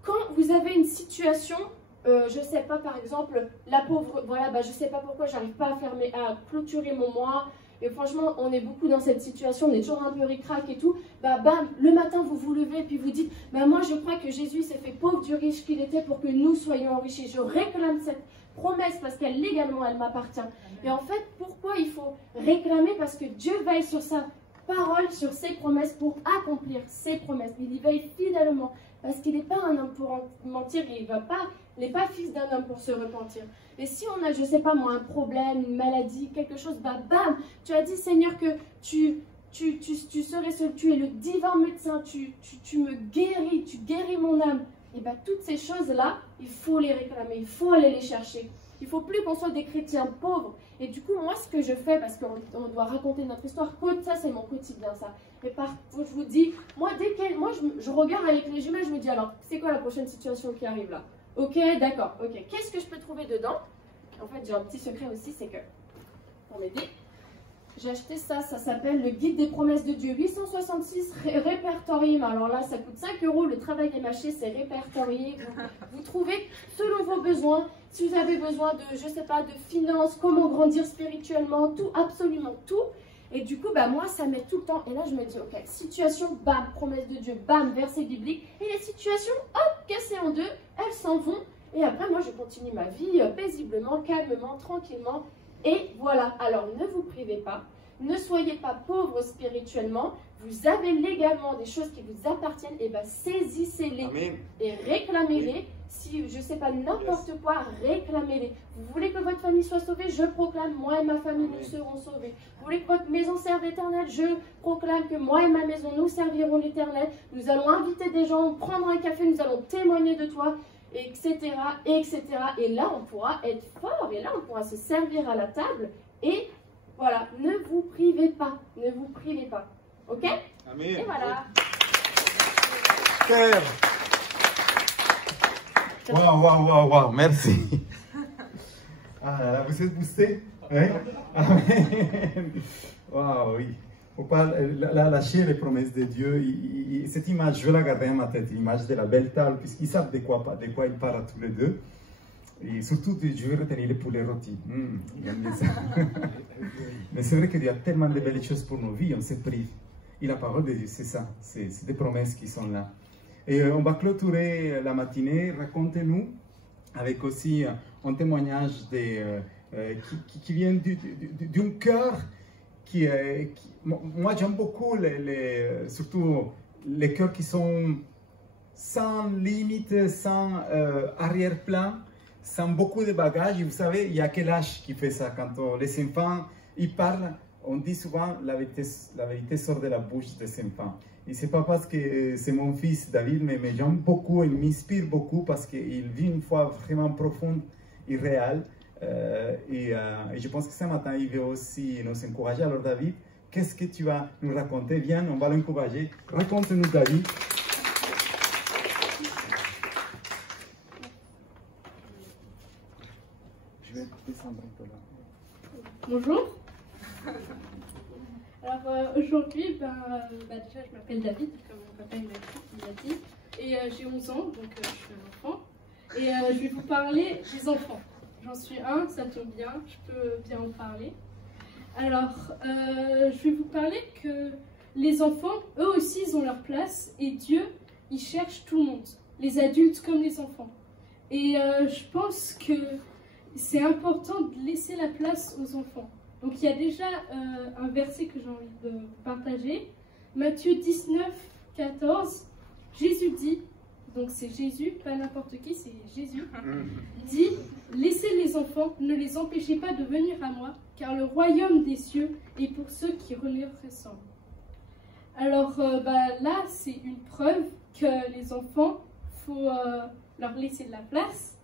Quand vous avez une situation, je ne sais pas, par exemple, la pauvre, voilà, je ne sais pas pourquoi j'arrive pas à clôturer mon mois. Et franchement, on est beaucoup dans cette situation, on est toujours un peu ric-rac et tout. Bam, le matin, vous vous levez et puis vous dites, moi je crois que Jésus s'est fait pauvre du riche qu'il était pour que nous soyons enrichis. Je réclame cette promesse parce qu'elle légalement, elle m'appartient. Et en fait, pourquoi il faut réclamer? Parce que Dieu veille sur sa parole, sur ses promesses pour accomplir ses promesses. Il y veille fidèlement parce qu'il n'est pas un homme pour mentir, il n'est pas fils d'un homme pour se repentir. Et si on a, je ne sais pas moi, un problème, une maladie, quelque chose, bam, tu as dit Seigneur que tu serais seul, tu es le divin médecin, tu me guéris, tu guéris mon âme. Et toutes ces choses-là, il faut les réclamer, il faut aller les chercher. Il ne faut plus qu'on soit des chrétiens pauvres. Et du coup, moi, ce que je fais, parce qu'on doit raconter notre histoire, ça c'est mon quotidien, ça. Et je vous dis, moi, je regarde avec les jumelles, je me dis, alors, c'est quoi la prochaine situation qui arrive là? Ok, d'accord, ok. Qu'est-ce que je peux trouver dedans? En fait, j'ai un petit secret aussi, c'est que, pour m'aider, j'ai acheté ça s'appelle le guide des promesses de Dieu, 866 répertoriés. Alors là, ça coûte 5 €, le travail est mâché, c'est répertorié. Vous trouvez selon vos besoins, si vous avez besoin de, je sais pas, de finances, comment grandir spirituellement, tout, absolument tout. Et du coup, moi, ça m'aide tout le temps. Et là, je me dis, ok, situation, bam, promesse de Dieu, bam, verset biblique. Et les situations, hop, cassées en deux, elles s'en vont. Et après, moi, je continue ma vie paisiblement, calmement, tranquillement. Et voilà, alors ne vous privez pas, ne soyez pas pauvres spirituellement, vous avez légalement des choses qui vous appartiennent, et saisissez-les et réclamez-les. si, je sais pas, n'importe quoi, réclamez-les. Vous voulez que votre famille soit sauvée, je proclame, moi et ma famille, nous serons sauvés. Vous voulez que votre maison serve l'Éternel, je proclame que moi et ma maison, nous servirons l'Éternel. Nous allons inviter des gens, prendre un café, nous allons témoigner de toi, etc., etc. Et là, on pourra être fort, et là, on pourra se servir à la table. Et voilà, ne vous privez pas, ne vous privez pas. Ok? Amen. Et voilà. Super. Waouh, merci. Ah là là, vous êtes boostés? Hein? Amen. Waouh, oui. Faut pas lâcher les promesses de Dieu. Cette image, je vais la garder dans ma tête, l'image de la belle table, puisqu'ils savent de quoi ils parlent tous les deux. Et surtout, je vais retenir les poulets rôtis. J'aime bien ça. Mais c'est vrai qu'il y a tellement de belles choses pour nos vies, on se prive. Et la parole de Dieu, c'est ça, c'est des promesses qui sont là. Et on va clôturer la matinée. Racontez-nous avec aussi un témoignage qui vient d'un cœur qui moi j'aime beaucoup surtout les cœurs qui sont sans limite, sans arrière-plan, sans beaucoup de bagages. Et vous savez, il y a quel âge qui fait ça? Quand les enfants ils parlent, on dit souvent la vérité sort de la bouche des enfants. Et c'est pas parce que c'est mon fils David, mais j'aime beaucoup, il m'inspire beaucoup parce qu'il vit une foi vraiment profonde et réelle. Et je pense que ce matin, il veut aussi nous encourager. Alors David, qu'est-ce que tu vas nous raconter? Viens, on va l'encourager. Raconte-nous David. Je vais descendre un peu là. Bonjour. Alors aujourd'hui, déjà je m'appelle David, comme mon papa il m'a dit, et j'ai 11 ans, donc je suis un enfant. Et je vais vous parler des enfants. J'en suis un, ça tombe bien, je peux bien en parler. Alors, je vais vous parler que les enfants, eux aussi, ils ont leur place, et Dieu, il cherche tout le monde, les adultes comme les enfants. Et je pense que c'est important de laisser la place aux enfants. Donc il y a déjà un verset que j'ai envie de partager. Matthieu 19, 14, Jésus dit, donc c'est Jésus, pas n'importe qui, c'est Jésus, dit, laissez les enfants, ne les empêchez pas de venir à moi, car le royaume des cieux est pour ceux qui leur ressemblent. Alors là, c'est une preuve que les enfants, faut leur laisser de la place.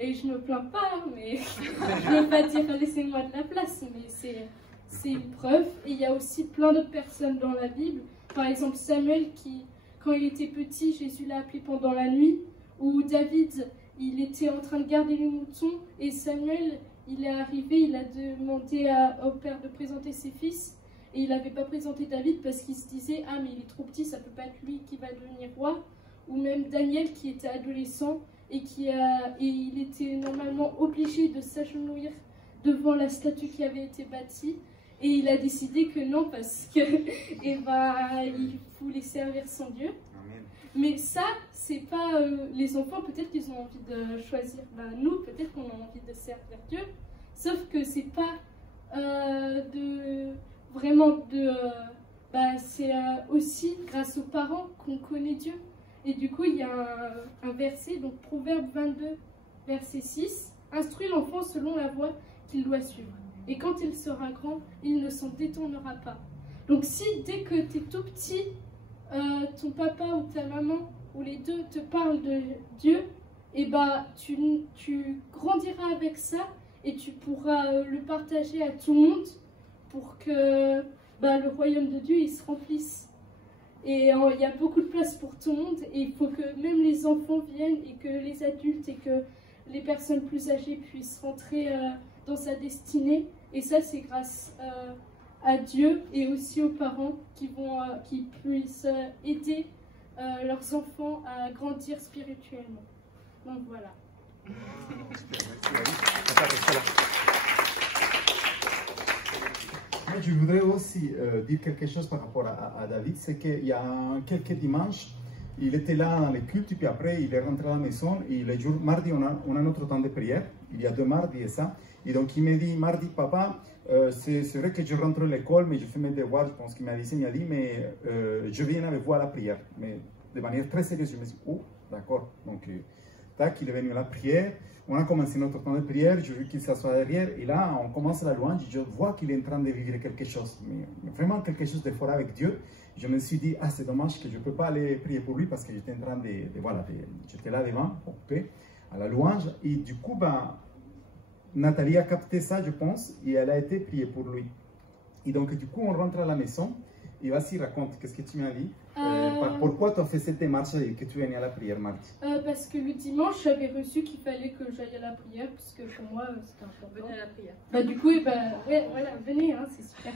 Et je me plains pas, mais je ne veux pas dire laissez-moi de la place, mais c'est une preuve. Et il y a aussi plein d'autres personnes dans la Bible. Par exemple, Samuel, qui, quand il était petit, Jésus l'a appelé pendant la nuit. Ou David, il était en train de garder les moutons. Et Samuel, il est arrivé, il a demandé au père de présenter ses fils. Et il n'avait pas présenté David parce qu'il se disait « Ah, mais il est trop petit, ça ne peut pas être lui qui va devenir roi. » Ou même Daniel, qui était adolescent. Et il était normalement obligé de s'agenouiller devant la statue qui avait été bâtie. Et il a décidé que non, parce que il voulait servir son Dieu. Amen. Mais ça, c'est pas les enfants, peut-être qu'ils ont envie de choisir. Nous, peut-être qu'on a envie de servir Dieu. Sauf que c'est pas c'est aussi grâce aux parents qu'on connaît Dieu. Et du coup, il y a un verset, donc Proverbe 22, verset 6. « Instruis l'enfant selon la voie qu'il doit suivre. Et quand il sera grand, il ne s'en détournera pas. » Donc si dès que tu es tout petit, ton papa ou ta maman, ou les deux, te parlent de Dieu, et tu grandiras avec ça et tu pourras le partager à tout le monde pour que le royaume de Dieu il se remplisse. Et il y a beaucoup de place pour tout le monde et il faut que même les enfants viennent et que les adultes et que les personnes plus âgées puissent rentrer dans sa destinée. Et ça, c'est grâce à Dieu et aussi aux parents qui puissent aider leurs enfants à grandir spirituellement. Donc voilà. Je voudrais aussi dire quelque chose par rapport à David, c'est qu'il y a quelques dimanches, il était là dans les cultes, et puis après il est rentré à la maison, et le jour mardi on a notre temps de prière, il y a 2 mardis et ça, et donc il me dit, mardi papa, c'est vrai que je rentre à l'école, mais je fais mes devoirs, je pense qu'il m'a dit, mais je viens avec vous à la prière, mais de manière très sérieuse, je me suis dit, oh d'accord, donc tac, il est venu à la prière. On a commencé notre temps de prière, j'ai vu qu'il s'assoit derrière, et là, on commence la louange, je vois qu'il est en train de vivre quelque chose, mais vraiment quelque chose de fort avec Dieu. Je me suis dit, ah, c'est dommage que je ne peux pas aller prier pour lui, parce que j'étais en train j'étais là devant, occupé, à la louange, et du coup, Nathalie a capté ça, je pense, et elle a été priée pour lui. Et donc, du coup, on rentre à la maison, et vas-y, raconte, qu'est-ce que tu m'as dit? Pourquoi tu as fait cette démarche et que tu es venu à la prière mardi? Parce que le dimanche, j'avais reçu qu'il fallait que j'aille à la prière, puisque pour moi, c'était important. Venez à la prière. Du coup, ouais, voilà, venez, hein, c'est super.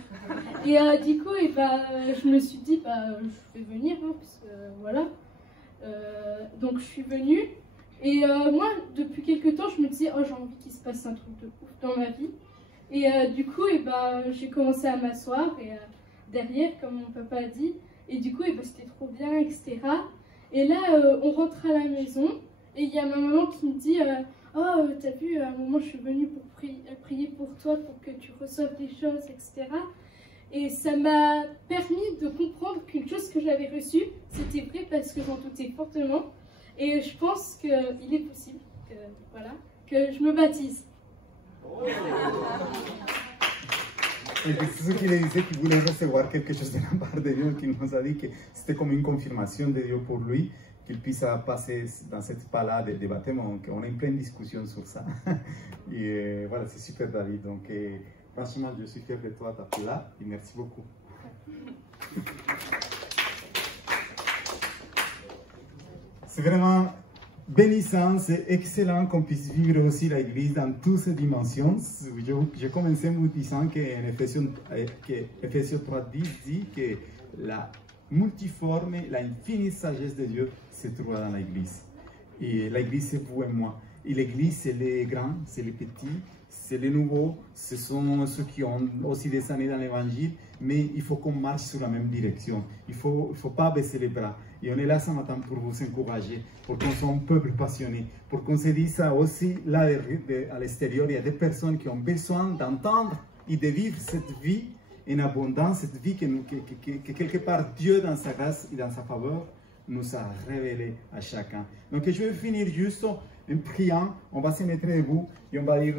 Et du coup, je me suis dit, je vais venir, hein, puisque voilà. Donc, je suis venue. Et moi, depuis quelques temps, je me disais, oh, j'ai envie qu'il se passe un truc de ouf dans ma vie. Et du coup, j'ai commencé à m'asseoir, et derrière, comme mon papa a dit. Et du coup, c'était trop bien, etc. Et là, on rentre à la maison et il y a ma maman qui me dit oh, t'as vu, à un moment, je suis venue pour prier pour toi, pour que tu reçoives des choses, etc. Et ça m'a permis de comprendre qu'une chose que j'avais reçue, c'était vrai parce que j'en doutais fortement. Et je pense qu'il est possible que je me baptise. Et c'est ce qu'il disait qu'il voulait recevoir quelque chose de la part de Dieu, qu'il nous a dit que c'était comme une confirmation de Dieu pour lui, qu'il puisse passer dans cette pas-là de baptême. On est en pleine discussion sur ça. Et voilà, c'est super, David. Donc, franchement, je suis fier de toi, t'as là, et merci beaucoup. C'est vraiment bénissant, c'est excellent qu'on puisse vivre aussi l'Église dans toutes ses dimensions. Je commençais en vous disant qu'en Ephésiens 3:10 dit que la multiforme, l'infinie sagesse de Dieu se trouve dans l'Église. Et l'Église, c'est vous et moi. Et l'Église, c'est les grands, c'est les petits, c'est les nouveaux, ce sont ceux qui ont aussi des années dans l'Évangile, mais il faut qu'on marche sur la même direction. Il ne faut pas baisser les bras. Et on est là ce matin pour vous encourager, pour qu'on soit un peuple passionné, pour qu'on se dise ça aussi là à l'extérieur. Il y a des personnes qui ont besoin d'entendre et de vivre cette vie en abondance, cette vie que quelque part Dieu dans sa grâce et dans sa faveur nous a révélé à chacun. Donc je vais finir juste en priant, on va se mettre debout et on va dire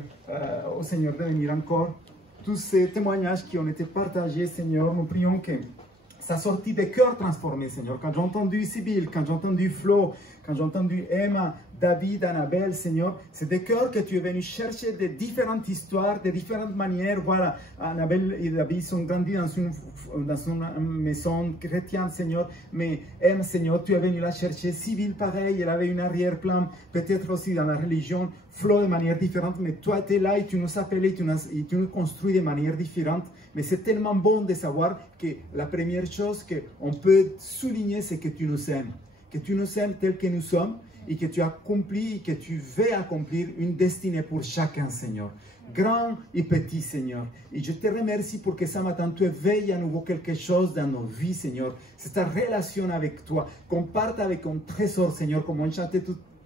au Seigneur de venir encore tous ces témoignages qui ont été partagés, Seigneur. Nous prions que ça sortit des cœurs transformés, Seigneur. Quand j'ai entendu Sibylle, quand j'ai entendu Flo, quand j'ai entendu Emma, David, Annabelle, Seigneur, c'est des cœurs que tu es venu chercher de différentes histoires, de différentes manières. Voilà, Annabelle et David sont grandis dans une maison chrétienne, Seigneur. Mais Emma, Seigneur, tu es venu la chercher. Sibylle, pareil, elle avait une arrière-plan, peut-être aussi dans la religion. Flo de manière différente, mais toi, tu es là et tu nous appelles et tu nous construis de manière différente. Mais c'est tellement bon de savoir que la première chose qu'on peut souligner, c'est que tu nous aimes. Que tu nous aimes tel que nous sommes et que tu accomplis, que tu veux accomplir une destinée pour chacun, Seigneur. Grand et petit, Seigneur. Et je te remercie pour que ce matin, tu éveilles à nouveau quelque chose dans nos vies, Seigneur. C'est ta relation avec toi. Qu'on parte avec un trésor, Seigneur, comme on chantait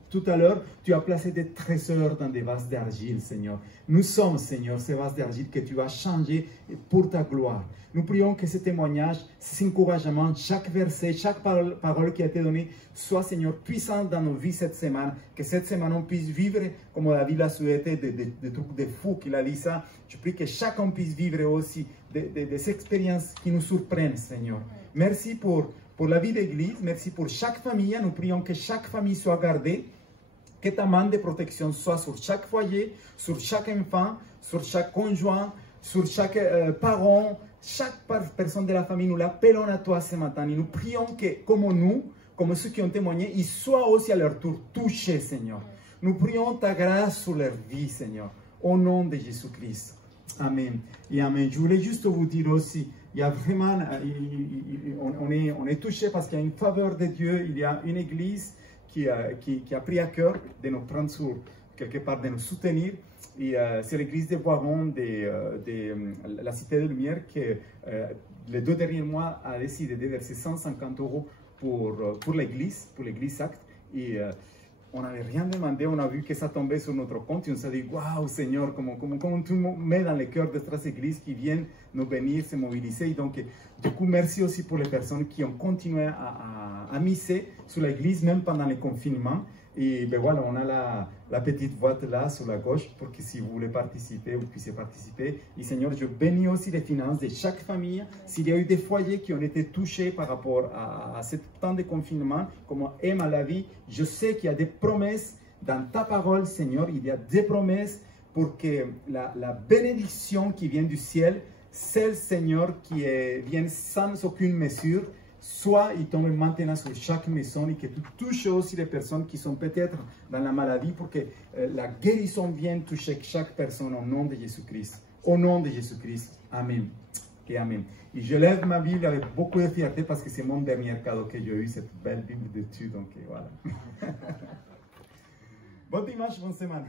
tout à l'heure, tu as placé des trésors dans des vases d'argile, Seigneur. Nous sommes, Seigneur, ces vases d'argile que tu vas changer pour ta gloire. Nous prions que ce témoignage, ces encouragements, chaque verset, chaque parole qui a été donnée, soit, Seigneur, puissant dans nos vies cette semaine. Que cette semaine, on puisse vivre, comme David l'a souhaité, des trucs de fou qu'il a dit ça. Je prie que chacun puisse vivre aussi des expériences qui nous surprennent, Seigneur. Merci pour la vie d'Église. Merci pour chaque famille. Nous prions que chaque famille soit gardée. Que ta main de protection soit sur chaque foyer, sur chaque enfant, sur chaque conjoint, sur chaque parent, chaque personne de la famille. Nous l'appelons à toi ce matin et nous prions que, comme ceux qui ont témoigné, ils soient aussi à leur tour touchés, Seigneur. Nous prions ta grâce sur leur vie, Seigneur, au nom de Jésus-Christ. Amen. Et Amen. Je voulais juste vous dire aussi, il y a vraiment, on est touché parce qu'il y a une faveur de Dieu, il y a une église qui a pris à cœur de nous prendre sur, quelque part, de nous soutenir. Et c'est l'église de Boiron, de la Cité de Lumière, qui, les 2 derniers mois, a décidé de verser 150 € pour l'église Acte. Et on n'avait rien demandé, on a vu que ça tombait sur notre compte et on s'est dit, waouh, Seigneur, comment tu mets dans le cœur de cette église qui viennent nous bénir, se mobiliser. Et donc, du coup, merci aussi pour les personnes qui ont continué à miser sur l'église, même pendant le confinement. Et ben voilà, on a la petite boîte là sur la gauche pour que si vous voulez participer, vous puissiez participer. Et Seigneur, je bénis aussi les finances de chaque famille. S'il y a eu des foyers qui ont été touchés par rapport à ce temps de confinement, comme Emma l'a vu, je sais qu'il y a des promesses dans ta parole, Seigneur. Il y a des promesses pour que la bénédiction qui vient du ciel, celle, Seigneur, qui vient sans aucune mesure, soit il tombe maintenant sur chaque maison et que tu touches aussi les personnes qui sont peut-être dans la maladie pour que la guérison vienne toucher chaque personne au nom de Jésus-Christ. Au nom de Jésus-Christ. Amen. Et Amen. Et je lève ma Bible avec beaucoup de fierté parce que c'est mon dernier cadeau que j'ai eu, cette belle Bible d'études. Donc voilà. Bon dimanche, bonne semaine.